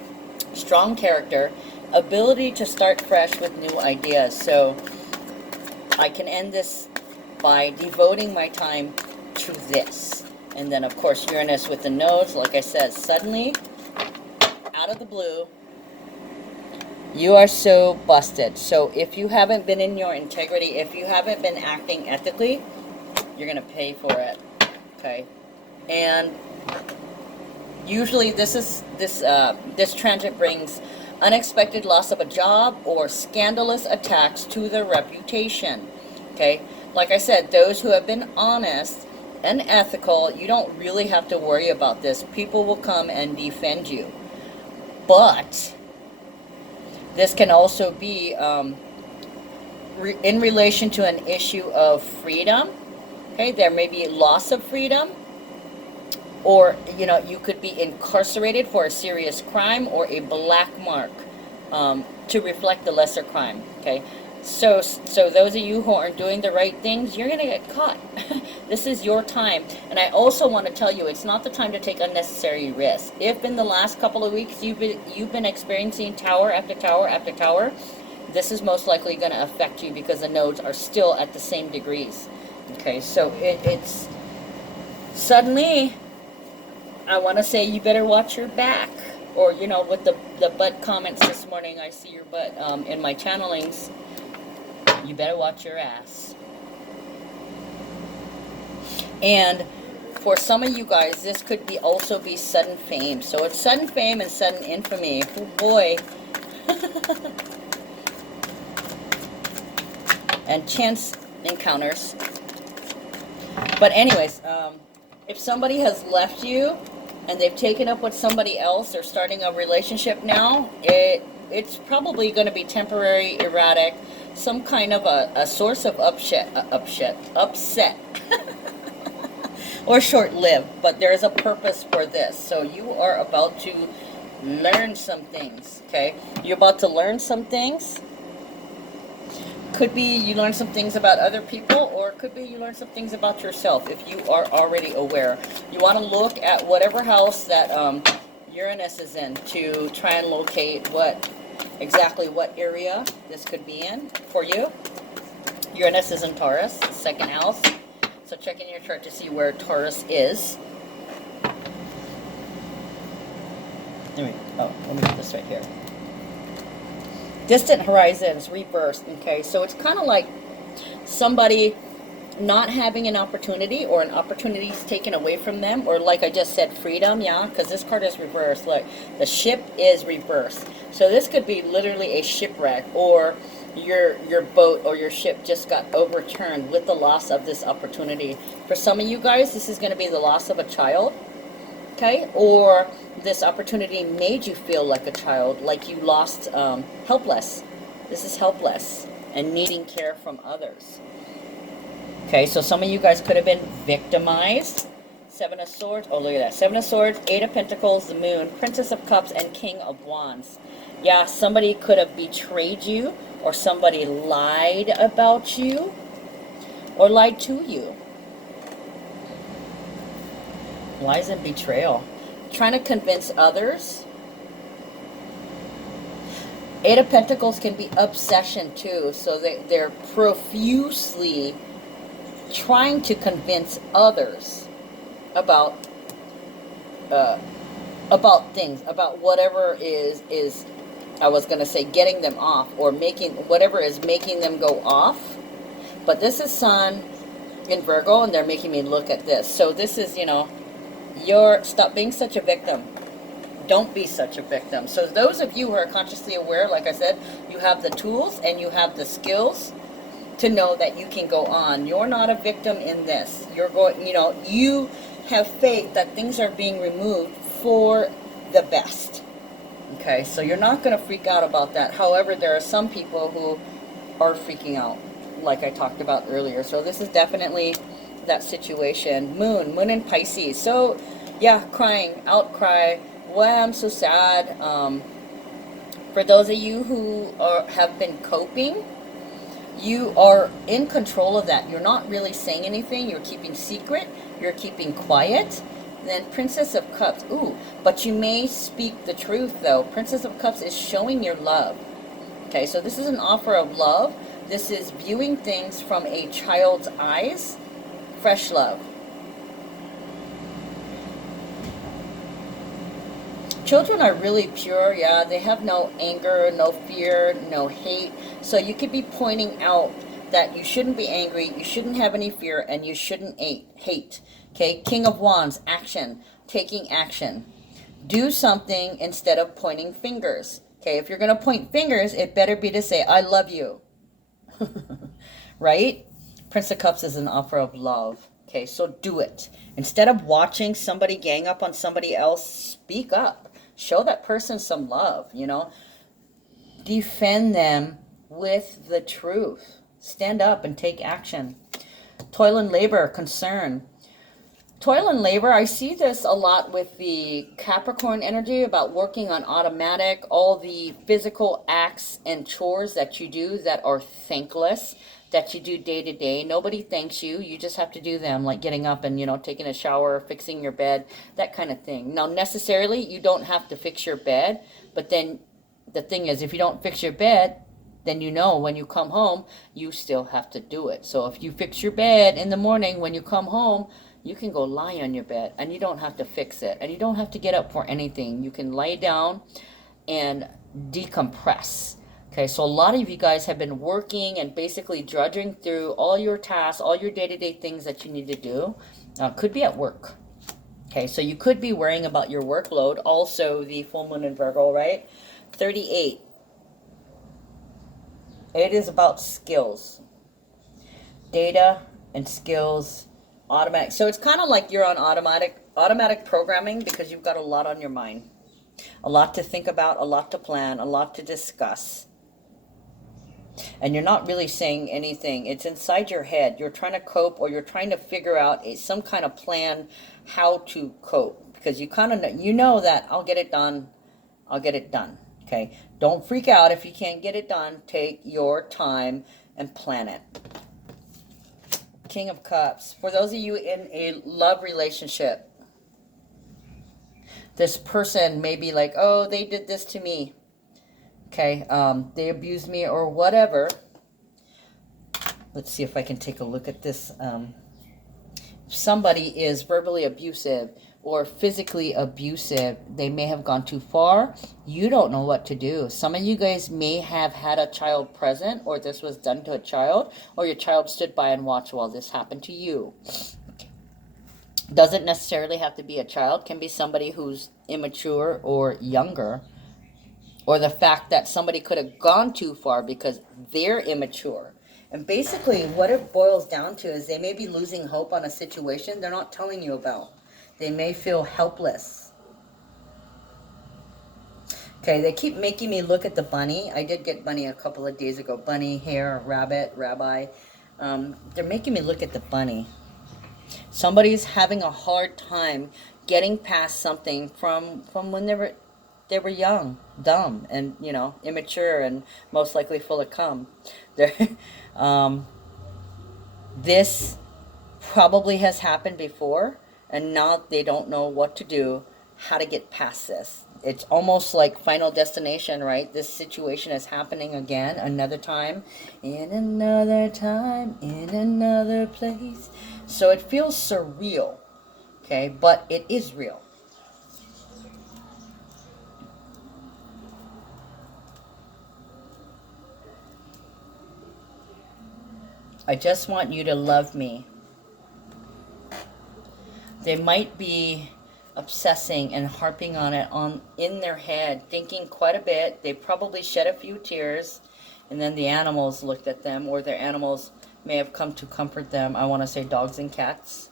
Strong character, ability to start fresh with new ideas. So I can end this by devoting my time to this. And then, of course, Uranus with the nose, like I said, suddenly, out of the blue, you are so busted. So if you haven't been in your integrity, if you haven't been acting ethically, you're going to pay for it. Okay? And usually this transit brings unexpected loss of a job or scandalous attacks to their reputation. Okay? Like I said, those who have been honest and ethical, you don't really have to worry about this. People will come and defend you. But this can also be in relation to an issue of freedom. Okay? There may be loss of freedom. Or, you know, you could be incarcerated for a serious crime or a black mark to reflect the lesser crime, okay? So those of you who aren't doing the right things, you're going to get caught. This is your time. And I also want to tell you, it's not the time to take unnecessary risks. If in the last couple of weeks you've been experiencing tower after tower after tower, this is most likely going to affect you because the nodes are still at the same degrees. Okay, so it's suddenly, I want to say you better watch your back. Or, you know, with the butt comments this morning, I see your butt in my channelings. You better watch your ass. And for some of you guys, this could be also be sudden fame. So it's sudden fame and sudden infamy. Oh boy. And chance encounters. But anyways, if somebody has left you and they've taken up with somebody else, they're starting a relationship now, it's probably going to be temporary, erratic, some kind of a source of upset, or short-lived, but there is a purpose for this. So you are about to learn some things, okay? You're about to learn some things. Could be you learn some things about other people, or it could be you learn some things about yourself if you are already aware. You want to look at whatever house that Uranus is in to try and locate exactly what area this could be in for you. Uranus is in Taurus, second house. So check in your chart to see where Taurus is. Let me put this right here. Distant horizons, reversed, okay? So it's kind of like somebody not having an opportunity, or an opportunity is taken away from them, or like I just said, freedom, yeah? Because this card is reversed. Look, the ship is reversed. So this could be literally a shipwreck, or your boat or your ship just got overturned with the loss of this opportunity. For some of you guys, this is going to be the loss of a child, okay? Or this opportunity made you feel like a child, like you lost, helpless. This is helpless and needing care from others. Okay, so some of you guys could have been victimized. Seven of Swords. Oh, look at that. Seven of Swords, Eight of Pentacles, the Moon, Princess of Cups, and King of Wands. Yeah, somebody could have betrayed you, or somebody lied about you, or lied to you. Lies and betrayal. Trying to convince others. Eight of Pentacles can be obsession too. So they're profusely trying to convince others about things, about whatever is I was going to say getting them off, or making whatever is making them go off. But this is Sun in Virgo, and they're making me look at this. So this is, you know, stop being such a victim. Don't be such a victim. So those of you who are consciously aware, like I said, you have the tools and you have the skills to know that you can go on. You're not a victim in this. You're going, you know, you have faith that things are being removed for the best. Okay, so you're not going to freak out about that. However, there are some people who are freaking out. like I talked about earlier. So this is definitely that situation. Moon in Pisces. So yeah, crying, outcry. Wow, I'm so sad. For those of you who have been coping, you are in control of that. You're not really saying anything. You're keeping secret. You're keeping quiet. And then Princess of Cups. Ooh, but you may speak the truth, though. Princess of Cups is showing your love. Okay, so this is an offer of love. This is viewing things from a child's eyes. Fresh love. Children are really pure, yeah. They have no anger, no fear, no hate. So you could be pointing out that you shouldn't be angry, you shouldn't have any fear, and you shouldn't hate. Okay, King of Wands, action, taking action. Do something instead of pointing fingers. Okay, if you're going to point fingers, it better be to say, I love you. Right? Prince of Cups is an offer of love. Okay, so do it. Instead of watching somebody gang up on somebody else, speak up. Show that person some love, you know. Defend them with the truth. Stand up and take action. Toil and labor, concern. Toil and labor, I see this a lot with the Capricorn energy about working on automatic, all the physical acts and chores that you do that are thankless, that you do day to day. Nobody thanks you. You just have to do them, like getting up and, you know, taking a shower, fixing your bed, that kind of thing. Now, necessarily, you don't have to fix your bed, but then the thing is, if you don't fix your bed, then you know when you come home, you still have to do it. So if you fix your bed in the morning, when you come home, you can go lie on your bed and you don't have to fix it. And you don't have to get up for anything. You can lay down and decompress. Okay, so a lot of you guys have been working and basically drudging through all your tasks, all your day-to-day things that you need to do. Could be at work. Okay, so you could be worrying about your workload. Also, the full moon in Virgo, right? 38. It is about skills. Data and skills, automatic. So it's kind of like you're on automatic programming because you've got a lot on your mind. A lot to think about, a lot to plan, a lot to discuss. And you're not really saying anything. It's inside your head. You're trying to cope, or you're trying to figure out some kind of plan how to cope. Because you kind of know that I'll get it done. I'll get it done. Okay. Don't freak out if you can't get it done. Take your time and plan it. King of Cups. For those of you in a love relationship, this person may be like, oh, they did this to me. Okay, they abused me or whatever. Let's see if I can take a look at this. If somebody is verbally abusive or physically abusive, they may have gone too far. You don't know what to do. Some of you guys may have had a child present, or this was done to a child, or your child stood by and watched while this happened to you. Doesn't necessarily have to be a child. Can be somebody who's immature or younger. Or the fact that somebody could have gone too far because they're immature. And basically what it boils down to is they may be losing hope on a situation they're not telling you about. They may feel helpless. Okay, they keep making me look at the bunny. I did get bunny a couple of days ago. Bunny, hare, rabbit, rabbi. They're making me look at the bunny. Somebody's having a hard time getting past something from when they were young, dumb, and, you know, immature, and most likely full of cum. This probably has happened before, and now they don't know what to do, how to get past this. It's almost like Final Destination, right? This situation is happening again, another time, in another time, in another place. So it feels surreal, okay? But it is real. I just want you to love me. They might be obsessing and harping on it in their head, thinking quite a bit. They probably shed a few tears, and then the animals looked at them, or their animals may have come to comfort them. I want to say dogs and cats,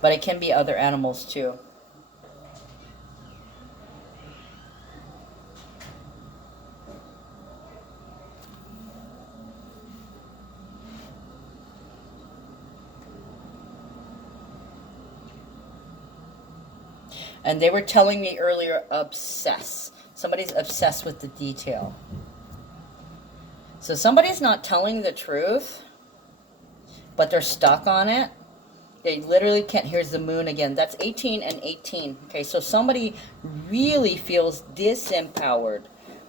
but it can be other animals too. And they were telling me earlier, obsess. Somebody's obsessed with the detail. So somebody's not telling the truth, but they're stuck on it. They literally can't. Here's the moon again. That's 18 and 18. Okay, so somebody really feels disempowered,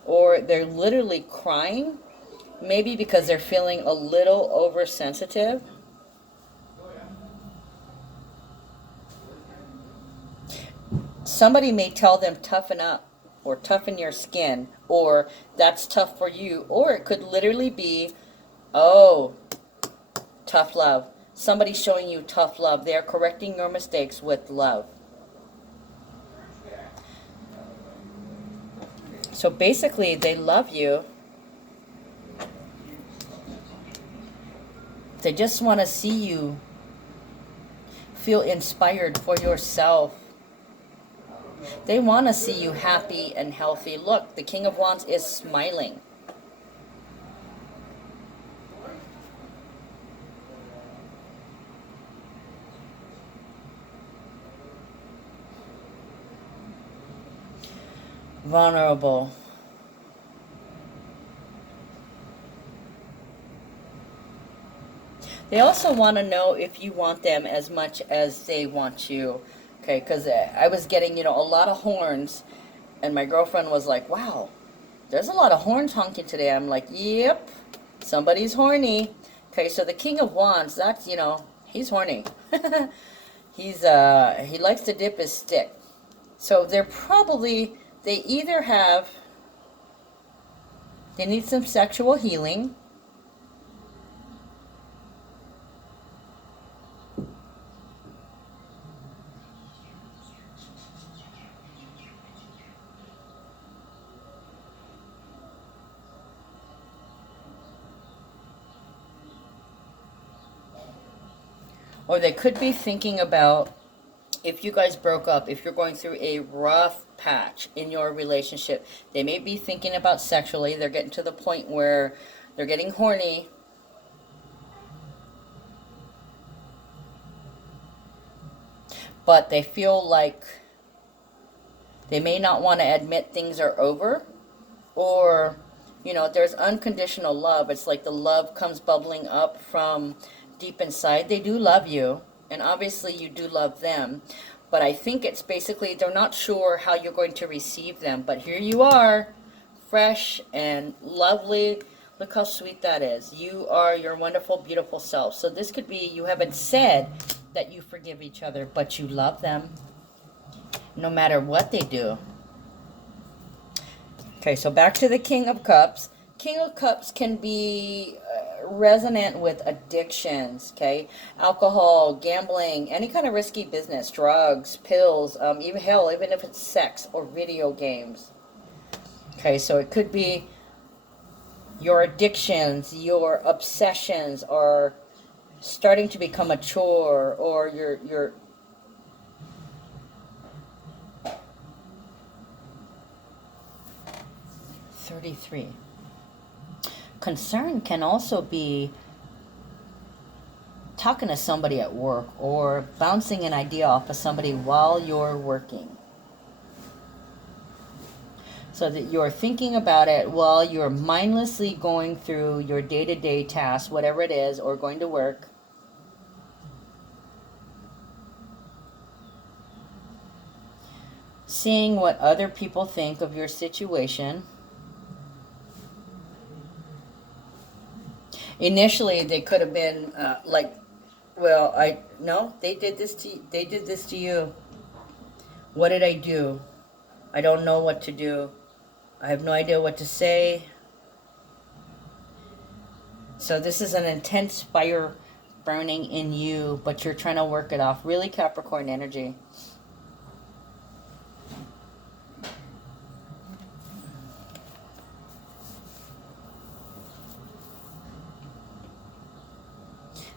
or they're literally crying, maybe because they're feeling a little oversensitive. Somebody may tell them toughen up, or toughen your skin, or that's tough for you, or it could literally be, oh, tough love. Somebody's showing you tough love. They are correcting your mistakes with love. So basically, they love you. They just want to see you feel inspired for yourself. They want to see you happy and healthy. Look, the King of Wands is smiling. Vulnerable. They also want to know if you want them as much as they want you. Okay, because I was getting, a lot of horns, and my girlfriend was like, wow, there's a lot of horns honking today. I'm like, yep, somebody's horny. Okay, so the King of Wands, that's, he's horny. He likes to dip his stick. So they either they need some sexual healing, or they could be thinking about, if you guys broke up, if you're going through a rough patch in your relationship, they may be thinking about sexually. They're getting to the point where they're getting horny. But they feel like they may not want to admit things are over. Or, there's unconditional love. It's like the love comes bubbling up from deep inside. They do love you, and obviously you do love them, but I think it's basically they're not sure how you're going to receive them. But here you are, fresh and lovely. Look how sweet that is. You are your wonderful, beautiful self. So this could be, you haven't said that you forgive each other, but you love them no matter what they do. Okay, so back to the King of Cups. King of Cups can be resonant with addictions, okay? Alcohol, gambling, any kind of risky business, drugs, pills, even if it's sex or video games. Okay, so it could be your addictions, your obsessions are starting to become a chore, or your 33. Concern can also be talking to somebody at work, or bouncing an idea off of somebody while you're working. So that you're thinking about it while you're mindlessly going through your day-to-day tasks, whatever it is, or going to work. Seeing what other people think of your situation. Initially, they could have been they did this to you. What did I do? I don't know what to do. I have no idea what to say. So this is an intense fire burning in you, but you're trying to work it off. Really Capricorn energy.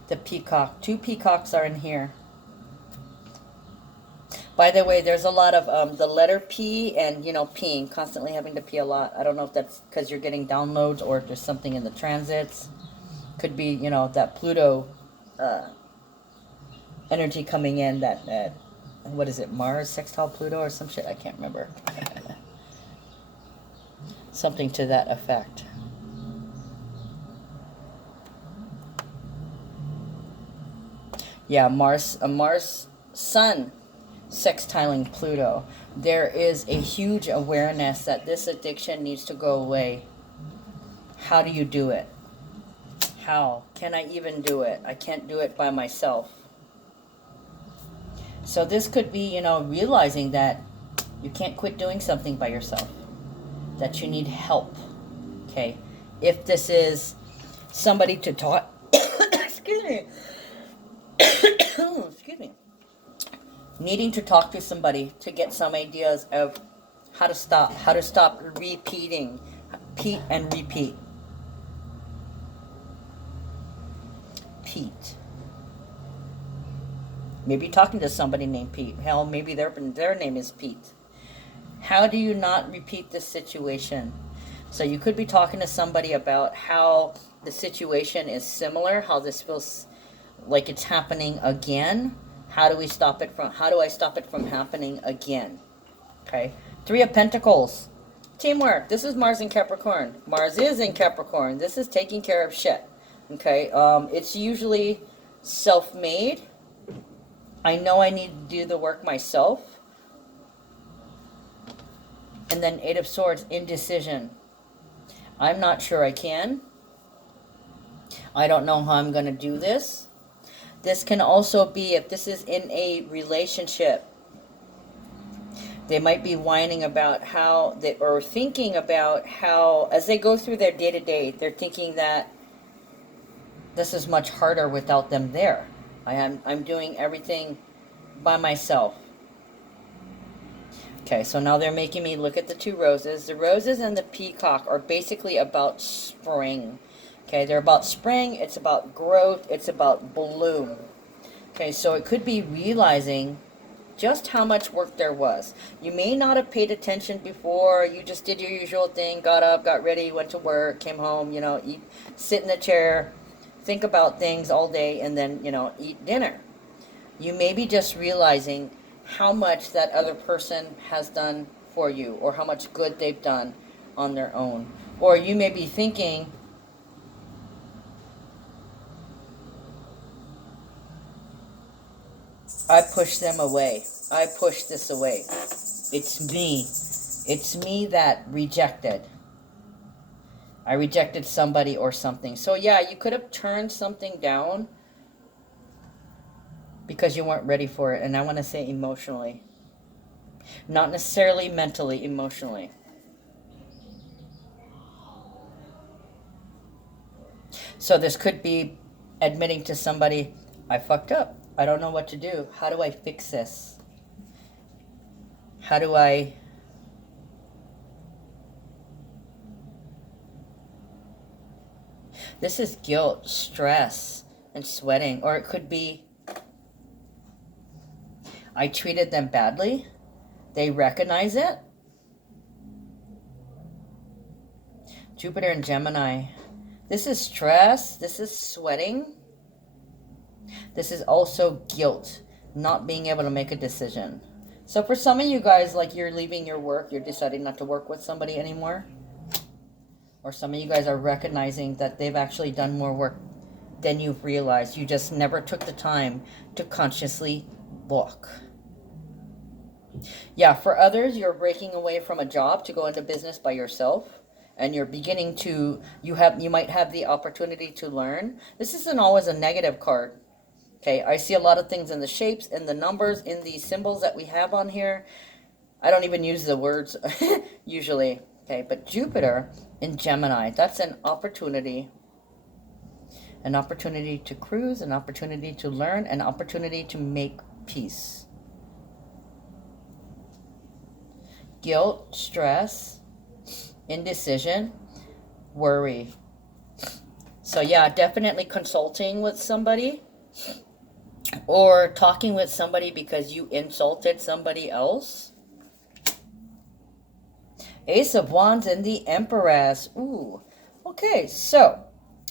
The peacock. 2 peacocks are in here. By the way, there's a lot of the letter P and, peeing, constantly having to pee a lot. I don't know if that's because you're getting downloads or if there's something in the transits. Could be, that Pluto energy coming in that what is it, Mars sextile Pluto or some shit? I can't remember. Something to that effect. Yeah, Mars Sun sextiling Pluto. There is a huge awareness that this addiction needs to go away. How do you do it? How can I even do it? I can't do it by myself. So this could be, realizing that you can't quit doing something by yourself, that you need help. Okay, if this is somebody to talk, excuse me, excuse me, needing to talk to somebody to get some ideas of how to stop repeating, repeat and repeat. Pete. Maybe talking to somebody named Pete. Hell, maybe their name is Pete. How do you not repeat this situation? So you could be talking to somebody about how the situation is similar, how this feels like it's happening again. How do I stop it from happening again? Okay. 3 of Pentacles. Teamwork. This is Mars in Capricorn. Mars is in Capricorn. This is taking care of shit. Okay. It's usually self-made. I know I need to do the work myself. And then 8 of Swords, indecision. I'm not sure I can. I don't know how I'm going to do this. This can also be, if this is in a relationship, they might be whining about how they, or thinking about how, as they go through their day-to-day, they're thinking that this is much harder without them there. I'm doing everything by myself. Okay, so now they're making me look at the 2 roses. The roses and the peacock are basically about spring. Okay, they're about spring, it's about growth, it's about bloom. Okay, so it could be realizing just how much work there was. You may not have paid attention before. You just did your usual thing, got up, got ready, went to work, came home, eat, sit in the chair, think about things all day, and then, eat dinner. You may be just realizing how much that other person has done for you, or how much good they've done on their own. Or you may be thinking, I pushed them away. I pushed this away. It's me. It's me that rejected. I rejected somebody or something. So yeah, you could have turned something down because you weren't ready for it. And I want to say emotionally. Not necessarily mentally, emotionally. So this could be admitting to somebody, I fucked up. I don't know what to do. How do I fix this? How do I... This is guilt, stress, and sweating. Or it could be, I treated them badly. They recognize it. Jupiter and Gemini. This is stress. This is sweating. This is also guilt, not being able to make a decision. So for some of you guys, like you're leaving your work, you're deciding not to work with somebody anymore. Or some of you guys are recognizing that they've actually done more work than you've realized. You just never took the time to consciously look. Yeah, for others, you're breaking away from a job to go into business by yourself. And you're beginning to, you might have the opportunity to learn. This isn't always a negative card. Okay, I see a lot of things in the shapes, in the numbers, in the symbols that we have on here. I don't even use the words usually. Okay, but Jupiter in Gemini, that's an opportunity. An opportunity to cruise, an opportunity to learn, an opportunity to make peace. Guilt, stress, indecision, worry. So yeah, definitely consulting with somebody or talking with somebody because you insulted somebody else. Ace of Wands and the Empress. Ooh. Okay, so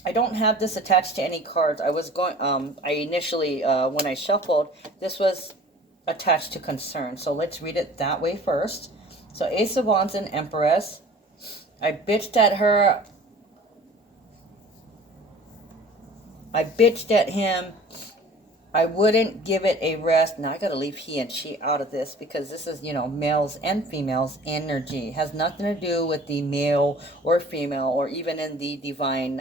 I don't have this attached to any cards. I was going I initially when I shuffled, this was attached to concern. So let's read it that way first. So Ace of Wands and Empress. I bitched at her. I bitched at him. I wouldn't give it a rest. Now I got to leave he and she out of this because this is, you know, males and females energy. It has nothing to do with the male or female or even in the divine,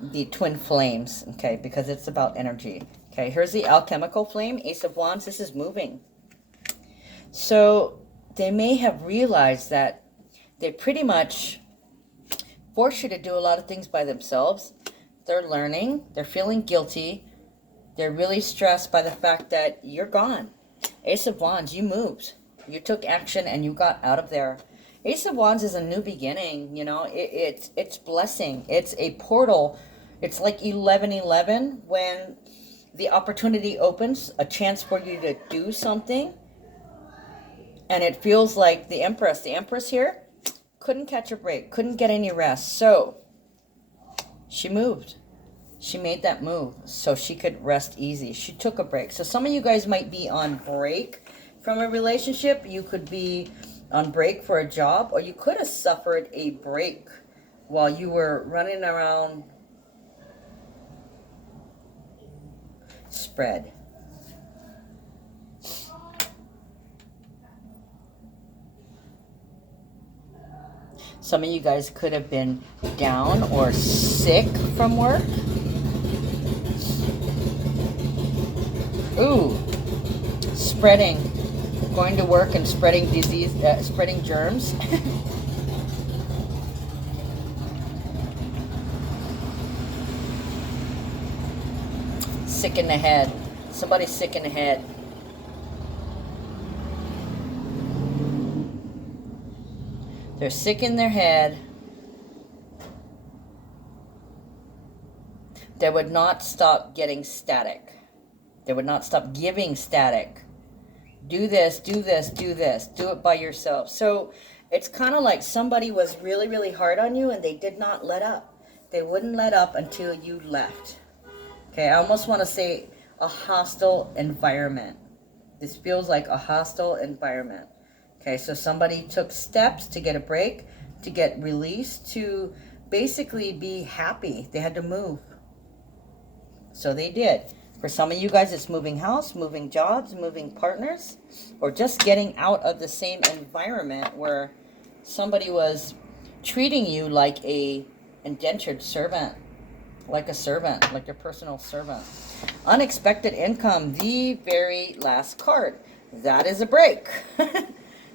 the twin flames, okay, because it's about energy. Okay, here's the alchemical flame, Ace of Wands. This is moving. So they may have realized that they pretty much force you to do a lot of things by themselves. They're learning. They're feeling guilty. They're really stressed by the fact that you're gone. Ace of Wands, you moved. You took action and you got out of there. Ace of Wands is a new beginning, you know. It's blessing. It's a portal. It's like 11:11 when the opportunity opens, a chance for you to do something. And it feels like the Empress here, couldn't catch a break, couldn't get any rest. So she moved. She made that move so she could rest easy. She took a break. So some of you guys might be on break from a relationship. You could be on break for a job, or you could have suffered a break while you were running around. Spread. Some of you guys could have been down or sick from work. Ooh, spreading, going to work and spreading disease, spreading germs. Sick in the head. Somebody's sick in the head. They're sick in their head. They would not stop getting static. They would not stop giving static. Do this, do this, do this. Do it by yourself. So it's kind of like somebody was really, really hard on you and they did not let up. They wouldn't let up until you left. Okay, I almost want to say a hostile environment. This feels like a hostile environment. Okay, so somebody took steps to get a break, to get released, to basically be happy. They had to move. So they did. For some of you guys, it's moving house, moving jobs, moving partners, or just getting out of the same environment where somebody was treating you like a indentured servant, like a servant, like your personal servant. Unexpected income, the very last card. That is a break.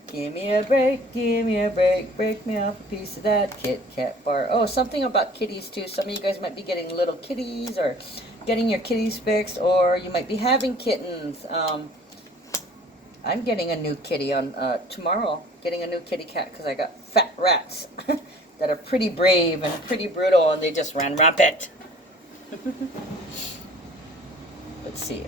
Give me a break, give me a break, break me off a piece of that Kit Kat bar. Oh, something about kitties too. Some of you guys might be getting little kitties or getting your kitties fixed, or you might be having kittens. I'm getting a new kitty on tomorrow, getting a new kitty cat because I got fat rats that are pretty brave and pretty brutal, and they just ran rampant. Let's see.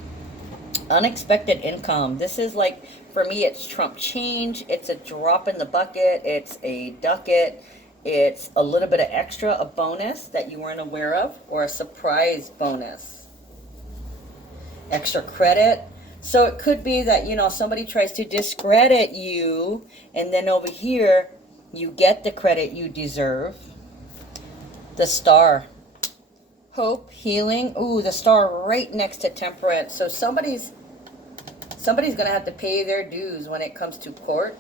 Unexpected income. This is like, for me, it's Trump change. It's a drop in the bucket. It's a ducat. It's a little bit of extra, a bonus that you weren't aware of, or a surprise bonus. Extra credit. So it could be that, you know, somebody tries to discredit you, and then over here, you get the credit you deserve. The Star. Hope, healing. Ooh, the Star right next to Temperance. So somebody's going to have to pay their dues when it comes to court.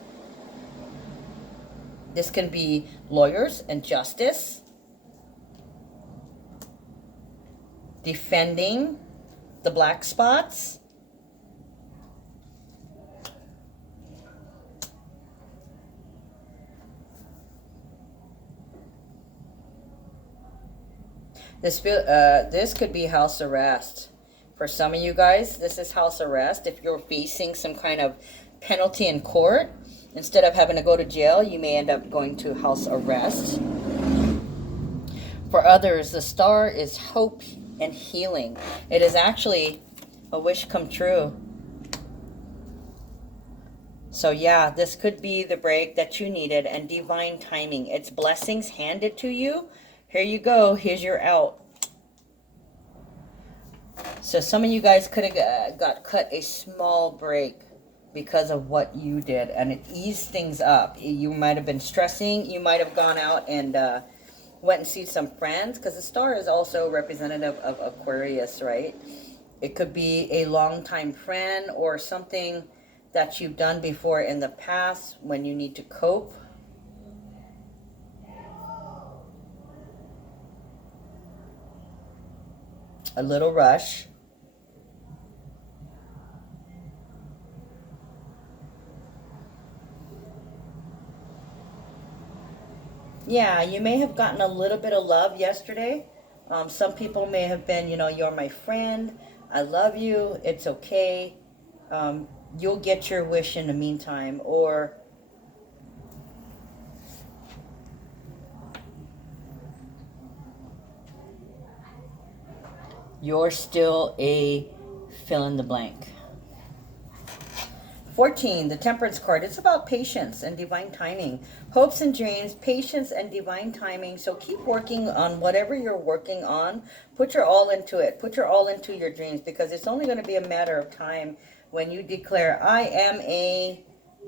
This can be lawyers and justice. Defending the black spots. This could be house arrest. For some of you guys, this is house arrest. If you're facing some kind of penalty in court, instead of having to go to jail, you may end up going to house arrest. For others, the Star is hope and healing. It is actually a wish come true. So yeah, this could be the break that you needed and divine timing. It's blessings handed to you. Here you go. Here's your out. So some of you guys could have got cut a small break because of what you did, and it eased things up. You might have been stressing. You might have gone out and went and seen some friends, because the star is also representative of Aquarius, right? It could be a longtime friend or something that you've done before in the past when you need to cope. A little rush. Yeah, you may have gotten a little bit of love yesterday. Some people may have been, you're my friend. I love you. It's okay. You'll get your wish in the meantime. Or you're still a fill in the blank. 14, the Temperance card. It's about patience and divine timing. Hopes and dreams, patience and divine timing. So keep working on whatever you're working on. Put your all into it. Put your all into your dreams, because it's only going to be a matter of time when you declare, I am a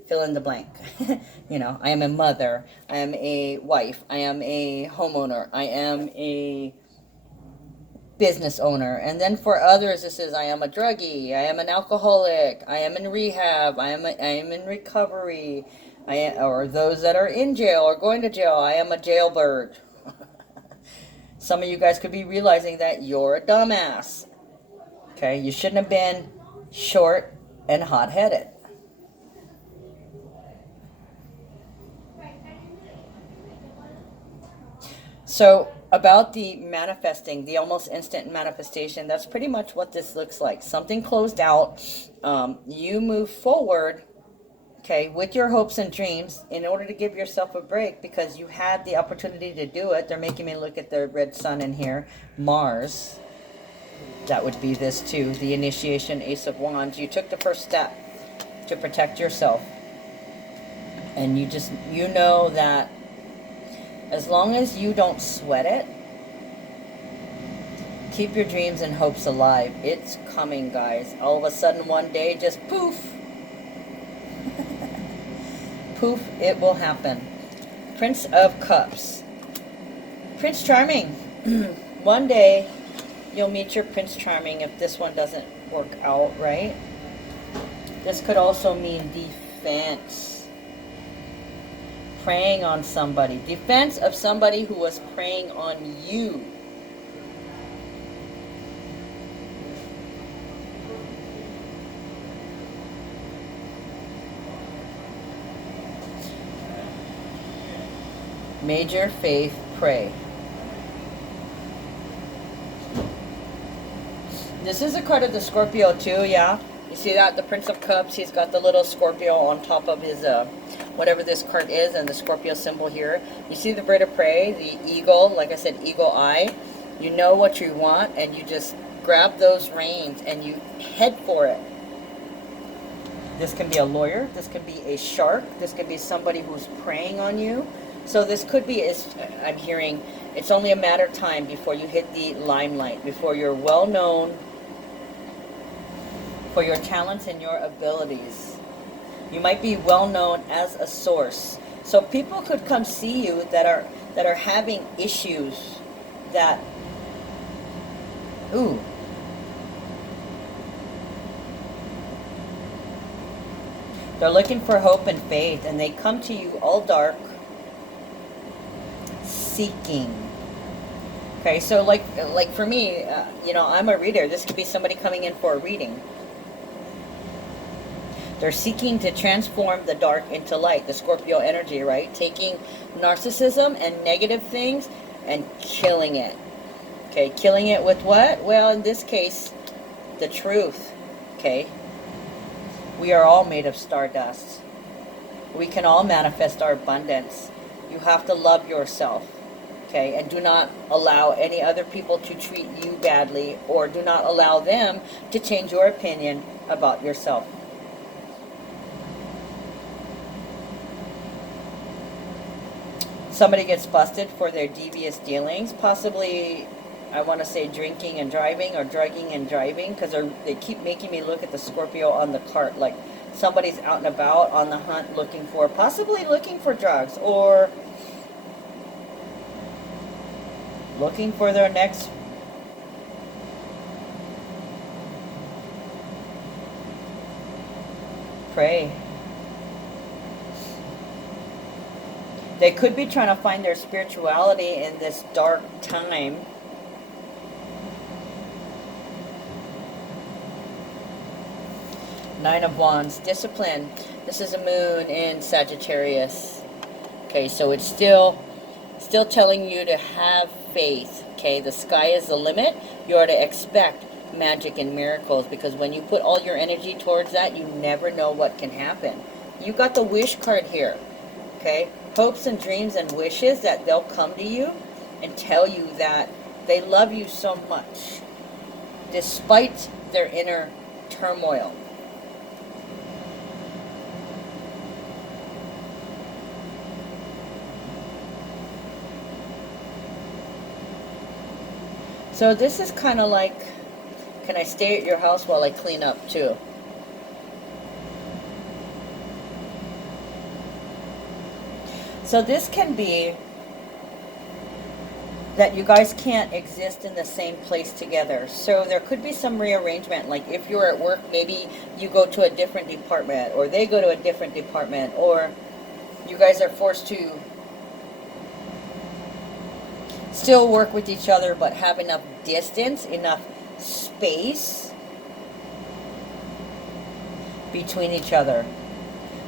fill in the blank. I am a mother. I am a wife. I am a homeowner. I am a business owner. And then for others, this is, I am a druggie, I am an alcoholic, I am in rehab, I am in recovery, or those that are in jail or going to jail, I am a jailbird. Some of you guys could be realizing that you're a dumbass. Okay, you shouldn't have been short and hot-headed. So about the manifesting, the almost instant manifestation, that's pretty much what this looks like. Something closed out. You move forward, okay, with your hopes and dreams in order to give yourself a break, because you had the opportunity to do it. They're making me look at the red sun in here. Mars. That would be this too. The initiation, Ace of Wands. You took the first step to protect yourself. And you know that as long as you don't sweat it, keep your dreams and hopes alive. It's coming, guys. All of a sudden, one day, just poof. Poof, it will happen. Prince of Cups. Prince Charming. One day, you'll meet your Prince Charming if this one doesn't work out, right? This could also mean defense. Preying on somebody. Defense of somebody who was preying on you. Major faith pray. This is a card of the Scorpio too, yeah. You see that? The Prince of Cups, he's got the little Scorpio on top of his, whatever this card is, and the Scorpio symbol here. You see the bird of prey, the eagle, like I said, eagle eye. You know what you want, and you just grab those reins, and you head for it. This can be a lawyer. This could be a shark. This could be somebody who's preying on you. So this could be, I'm hearing, it's only a matter of time before you hit the limelight, before you're well known for your talents and your abilities. You might be well known as a source. So people could come see you that are having issues that, ooh. They're looking for hope and faith, and they come to you all dark, seeking. Okay, so like for me, I'm a reader. This could be somebody coming in for a reading. They're seeking to transform the dark into light, the Scorpio energy, right? Taking narcissism and negative things and killing it. Okay, killing it with what? Well, in this case, the truth. Okay? We are all made of stardust. We can all manifest our abundance. You have to love yourself. Okay? And do not allow any other people to treat you badly, or do not allow them to change your opinion about yourself. Somebody gets busted for their devious dealings. Possibly, I want to say drinking and driving, or drugging and driving, because they keep making me look at the Scorpio on the cart, like somebody's out and about on the hunt possibly looking for drugs, or looking for their next prey. They could be trying to find their spirituality in this dark time. Nine of Wands, discipline. This is a moon in Sagittarius. Okay, so it's still telling you to have faith. Okay, the sky is the limit. You are to expect magic and miracles, because when you put all your energy towards that, you never know what can happen. You got the wish card here. Okay, hopes and dreams and wishes that they'll come to you and tell you that they love you so much despite their inner turmoil. So this is kind of like, can I stay at your house while I clean up too? So this can be that you guys can't exist in the same place together. So there could be some rearrangement, like if you're at work, maybe you go to a different department, or they go to a different department, or you guys are forced to still work with each other but have enough distance, enough space between each other.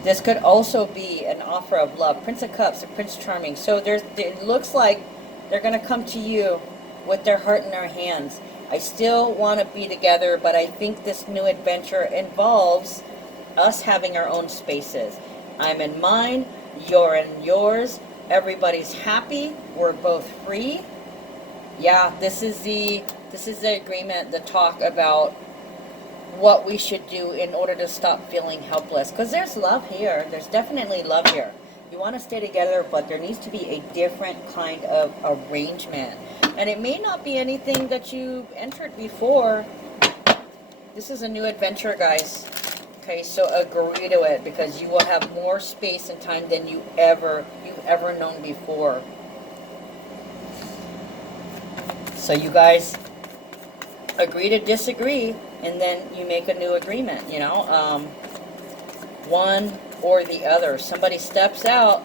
This could also be an offer of love. Prince of Cups or Prince Charming. So it looks like they're going to come to you with their heart in their hands. I still want to be together, but I think this new adventure involves us having our own spaces. I'm in mine, you're in yours. Everybody's happy. We're both free. Yeah, this is the agreement, the talk about what we should do in order to stop feeling helpless. Because there's love here. There's definitely love here. You want to stay together, but there needs to be a different kind of arrangement. And it may not be anything that you've entered before. This is a new adventure, guys. Okay, so agree to it, because you will have more space and time than you've ever known before. So you guys agree to disagree, and then you make a new agreement, you know. One or the other. Somebody steps up,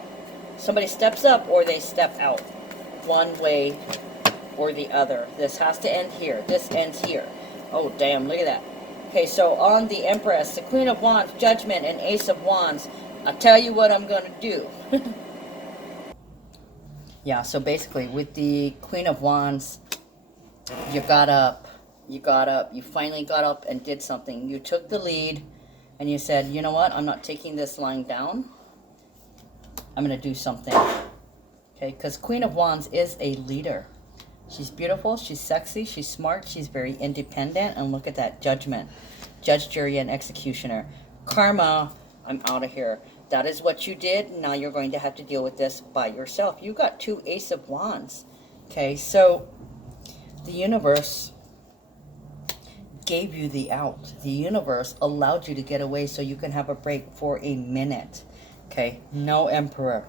or they step out. One way or the other. This has to end here. This ends here. Oh, damn, look at that. Okay, so on the Empress, the Queen of Wands, Judgment, and Ace of Wands. I'll tell you what I'm going to do. Yeah, so basically, with the Queen of Wands, you got up. You finally got up and did something. You took the lead, and you said, you know what? I'm not taking this lying down. I'm going to do something. Okay, because Queen of Wands is a leader. She's beautiful, she's sexy, she's smart, she's very independent, and look at that, Judgment. Judge, jury, and executioner. Karma, I'm out of here. That is what you did. Now you're going to have to deal with this by yourself. You got 2 Ace of Wands. Okay, so the universe gave you the out. The universe allowed you to get away so you can have a break for a minute. Okay, no Emperor.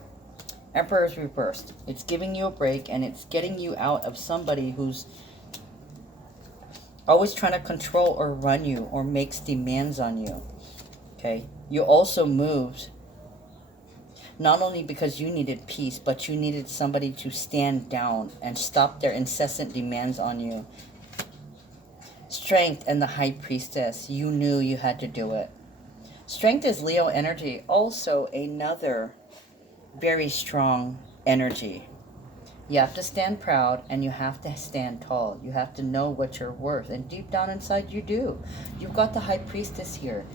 Emperor is reversed. It's giving you a break, and it's getting you out of somebody who's always trying to control or run you or makes demands on you. Okay, you also moved not only because you needed peace, but you needed somebody to stand down and stop their incessant demands on you. Strength and the High Priestess. You knew you had to do it. Strength is Leo energy. Also another very strong energy. You have to stand proud, and you have to stand tall. You have to know what you're worth, and deep down inside you do. You've got the High Priestess here.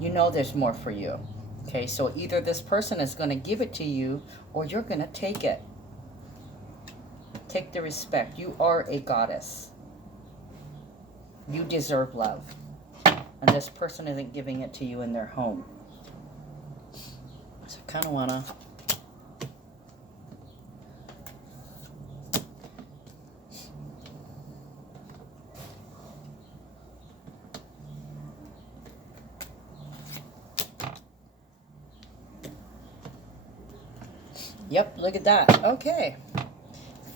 You know there's more for you. Okay, so either this person is going to give it to you, or you're going to take it. Take the respect. You are a goddess. You deserve love. And this person isn't giving it to you in their home. So I kind of want to Yep, look at that. Okay.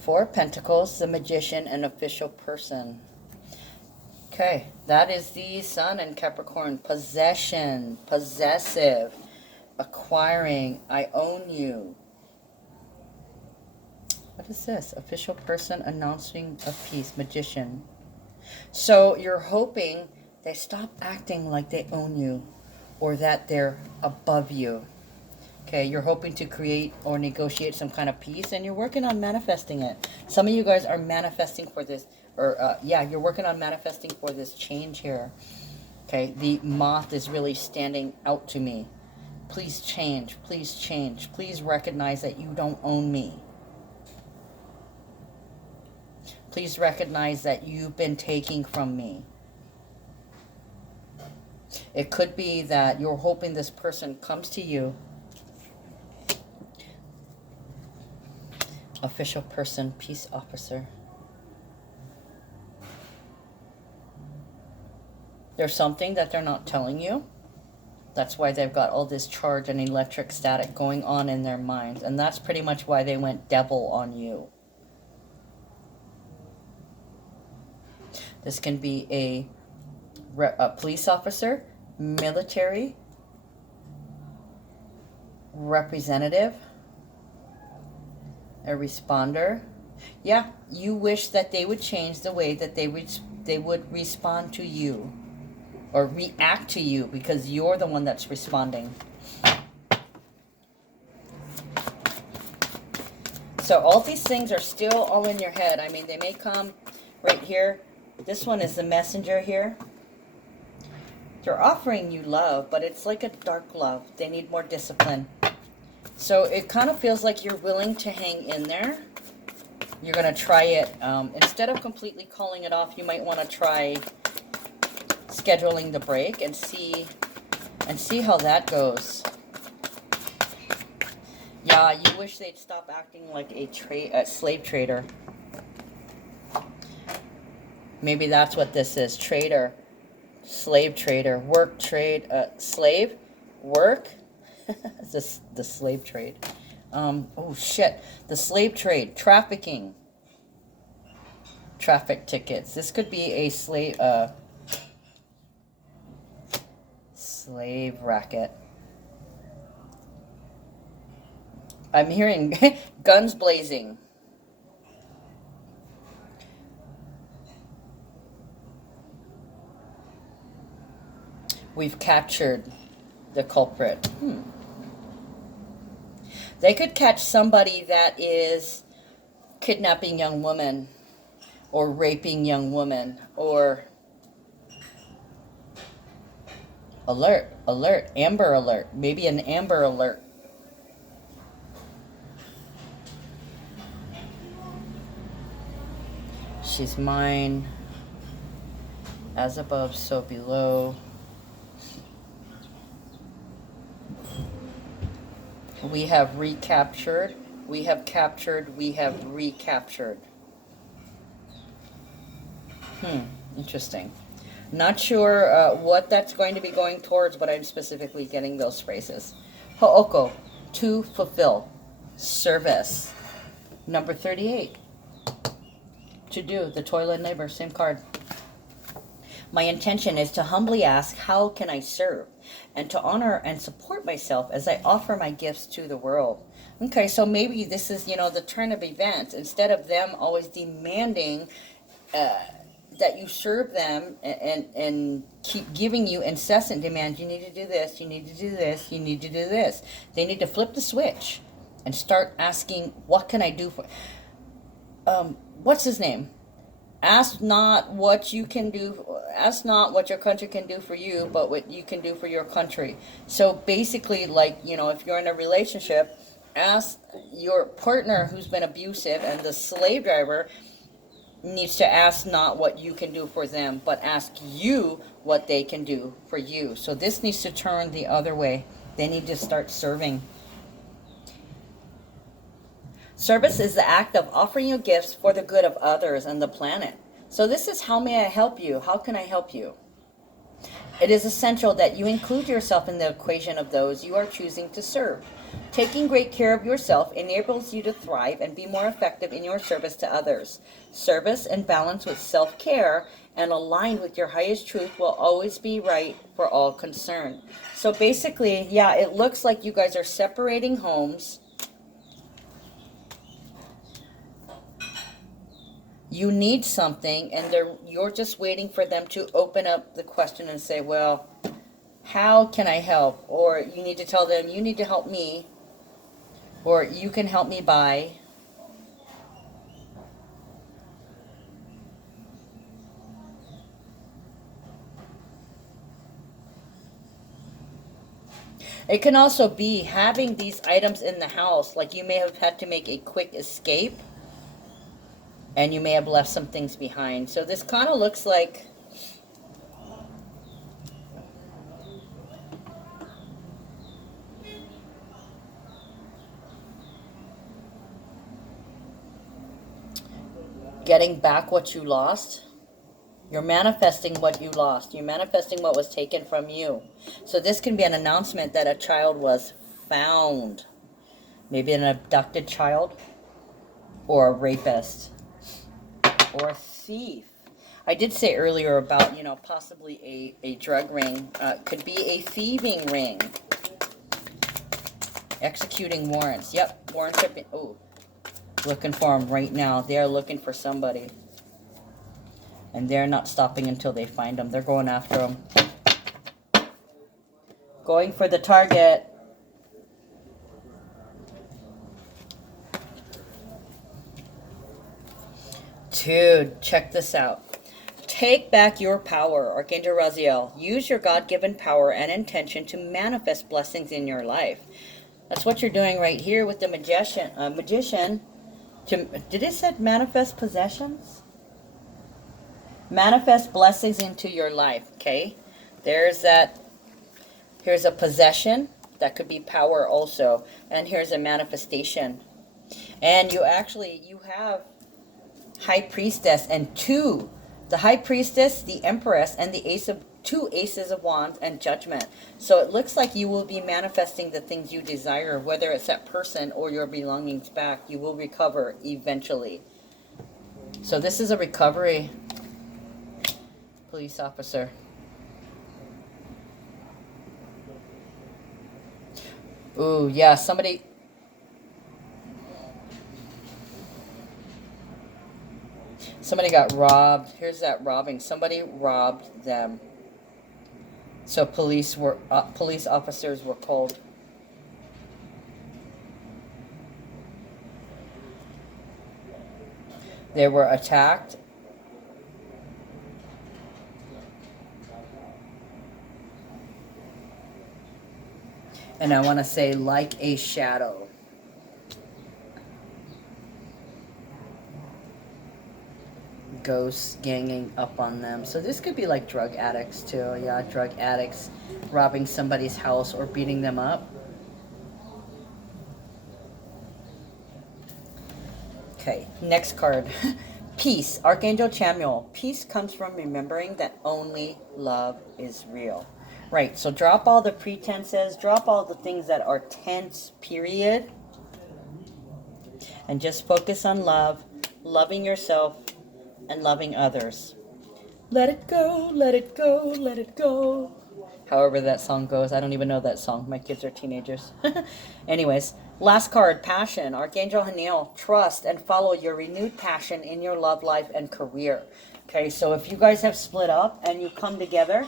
Four of Pentacles, the Magician, and official person. Okay, that is the Sun and Capricorn. Possession, possessive, acquiring, I own you. What is this? Official person announcing a peace, Magician. So you're hoping they stop acting like they own you or that they're above you. Okay, you're hoping to create or negotiate some kind of peace, and you're working on manifesting it. Some of you guys are manifesting for this, or yeah, you're working on manifesting for this change here. Okay, the moth is really standing out to me. Please change, please change. Please recognize that you don't own me. Please recognize that you've been taking from me. It could be that you're hoping this person comes to you. Official person, peace officer. There's something that they're not telling you. That's why they've got all this charge and electric static going on in their minds. And that's pretty much why they went devil on you. This can be a police officer, military, representative, a responder. Yeah, you wish that they would change the way that they would respond to you or react to you, because you're the one that's responding. So all these things are still all in your head. I mean, they may come right here. This one is the messenger here. They're offering you love, but it's like a dark love. They need more discipline. So it kind of feels like you're willing to hang in there. You're going to try it. Instead of completely calling it off, you might want to try scheduling the break and see how that goes. Yeah, you wish they'd stop acting like a slave trader. Maybe that's what this is. Trader. Slave trader. Work trade. Slave. Work. The slave trade. Oh shit. The slave trade. Trafficking. Traffic tickets. This could be a slave racket. I'm hearing guns blazing. We've captured the culprit. They could catch somebody that is kidnapping young women or raping young women, or alert, Amber Alert, maybe an Amber Alert. She's mine, as above, so below. We have recaptured, we have captured, we have recaptured. Interesting. Not sure what that's going to be going towards, but I'm specifically getting those phrases. Ho'oko, to fulfill. Service. Number 38. To do, the toil and labor, same card. My intention is to humbly ask, how can I serve? And to honor and support myself as I offer my gifts to the world. Okay, so maybe this is, the turn of events. Instead of them always demanding that you serve them and keep giving you incessant demands, you need to do this, you need to do this, you need to do this. They need to flip the switch and start asking, what can I do for... what's his name? Ask not what you can do, ask not what your country can do for you, but what you can do for your country. So basically, like, if you're in a relationship, ask your partner who's been abusive, and the slave driver needs to ask not what you can do for them, but ask you what they can do for you. So this needs to turn the other way. They need to start serving. Service is the act of offering you gifts for the good of others and the planet. So this is, how may I help you? How can I help you? It is essential that you include yourself in the equation of those you are choosing to serve. Taking great care of yourself enables you to thrive and be more effective in your service to others. Service and balance with self-care and aligned with your highest truth will always be right for all concerned. So basically, yeah, it looks like you guys are separating homes. You need something, and you're just waiting for them to open up the question and say, well, how can I help? Or you need to tell them, you need to help me, or you can help me by. It can also be having these items in the house, like you may have had to make a quick escape, and you may have left some things behind. So this kind of looks like getting back what you lost. You're manifesting what you lost. You're manifesting what was taken from you. So this can be an announcement that a child was found. Maybe an abducted child, or a rapist, or a thief. I did say earlier about, possibly a drug ring. Could be a thieving ring. Executing warrants. Yep, warrants are being, looking for them right now. They are looking for somebody. And they're not stopping until they find them. They're going after them. Going for the target. Dude, check this out. Take back your power, Archangel Raziel. Use your God-given power and intention to manifest blessings in your life. That's what you're doing right here with the magician. Did it say manifest possessions? Manifest blessings into your life, okay? Here's a possession. That could be power also. And here's a manifestation. And you have High Priestess and two. The High Priestess, the Empress, and the two Aces of Wands and Judgment. So it looks like you will be manifesting the things you desire, whether it's that person or your belongings back. You will recover eventually. So this is a recovery. Police officer. Ooh, yeah, somebody got robbed. Here's that robbing. Somebody robbed them. So police officers were called. They were attacked. And I want to say, like a shadow. Ghosts ganging up on them. So this could be like drug addicts too. Yeah, drug addicts robbing somebody's house or beating them up. Okay, next card. Peace. Archangel Chamuel. Peace comes from remembering that only love is real. Right, so drop all the pretenses, drop all the things that are tense, period. And just focus on love, loving yourself, and loving others. Let it go, let it go, let it go. However that song goes. I don't even know that song. My kids are teenagers. Anyways, last card, Passion. Archangel Haniel. Trust and follow your renewed passion in your love life and career. Okay, so if you guys have split up and you come together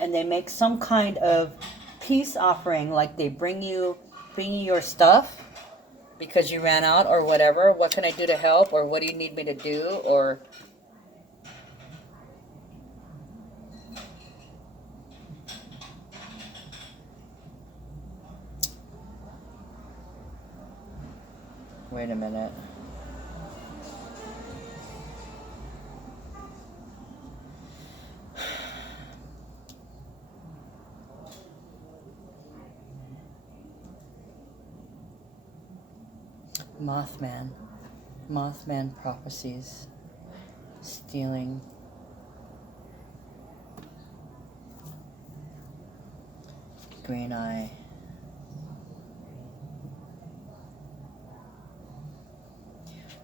and they make some kind of peace offering, like they bring you your stuff because you ran out or whatever, what can I do to help, or what do you need me to do, or wait a minute. Mothman prophecies. Stealing. Green eye.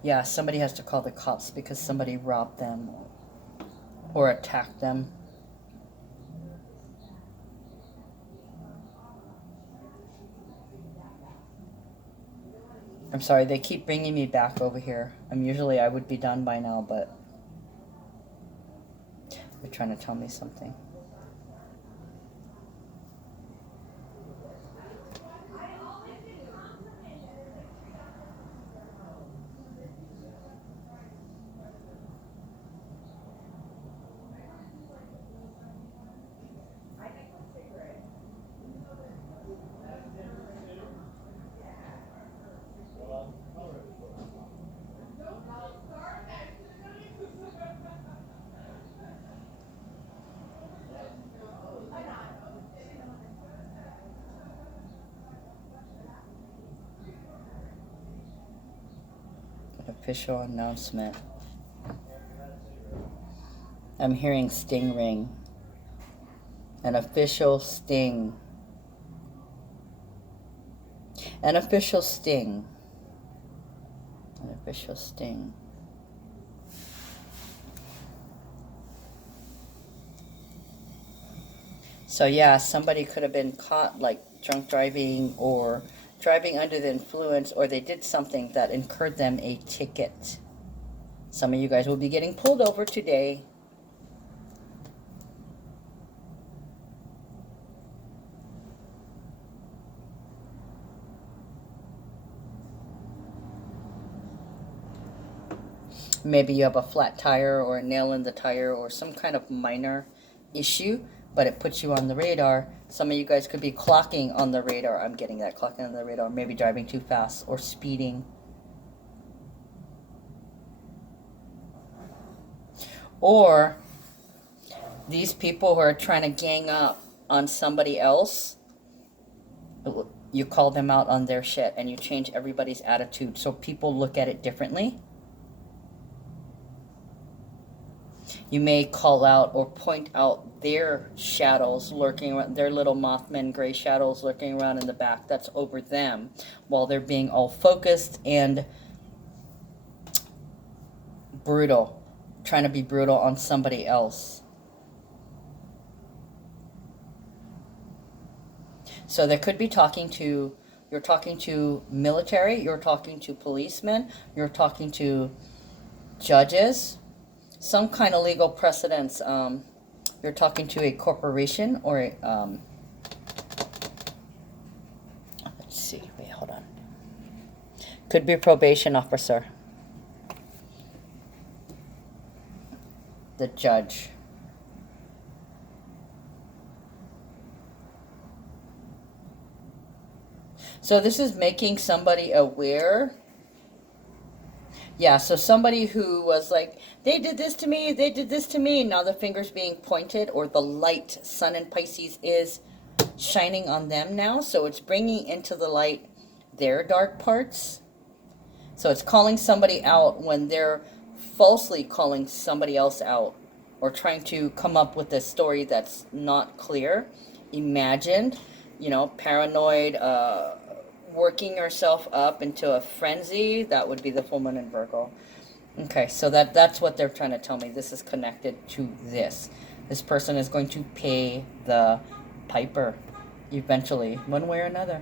Yeah, somebody has to call the cops because somebody robbed them or attacked them. I'm sorry, they keep bringing me back over here. I would be done by now, but they're trying to tell me something. Official announcement. I'm hearing sting ring. An official sting. An official sting. An official sting. So yeah, somebody could have been caught like drunk driving or driving under the influence, or they did something that incurred them a ticket. Some of you guys will be getting pulled over today. Maybe you have a flat tire or a nail in the tire or some kind of minor issue, but it puts you on the radar. Some of you guys could be clocking on the radar. I'm getting that, clocking on the radar. Maybe driving too fast or speeding. Or these people who are trying to gang up on somebody else, you call them out on their shit and you change everybody's attitude so people look at it differently. You may call out or point out their shadows lurking around, their little Mothman gray shadows lurking around in the back. That's over them while they're being all focused and brutal, trying to be brutal on somebody else. So they could be you're talking to military, you're talking to policemen, you're talking to judges, some kind of legal precedence. You're talking to a corporation or a, let's see, wait, hold on. Could be a probation officer. The judge. So this is making somebody aware. Yeah, so somebody who was like, they did this to me, they did this to me. Now the finger's being pointed, or the light, sun in Pisces, is shining on them now. So it's bringing into the light their dark parts. So it's calling somebody out when they're falsely calling somebody else out, or trying to come up with a story that's not clear, imagined, paranoid, working yourself up into a frenzy. That would be the full moon in Virgo. Okay, so that's what they're trying to tell me. This is connected to this. This person is going to pay the piper eventually, one way or another.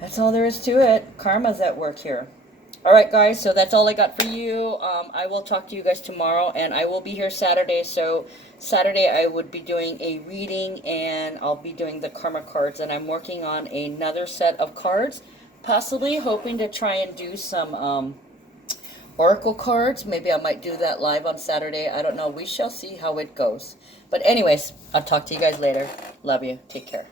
That's all there is to it. Karma's at work here. All right, guys, so that's all I got for you. I will talk to you guys tomorrow, and I will be here Saturday. So Saturday I would be doing a reading, and I'll be doing the karma cards, and I'm working on another set of cards, possibly hoping to try and do some oracle cards. Maybe I might do that live on Saturday. I don't know. We shall see how it goes. But anyways, I'll talk to you guys later. Love you. Take care.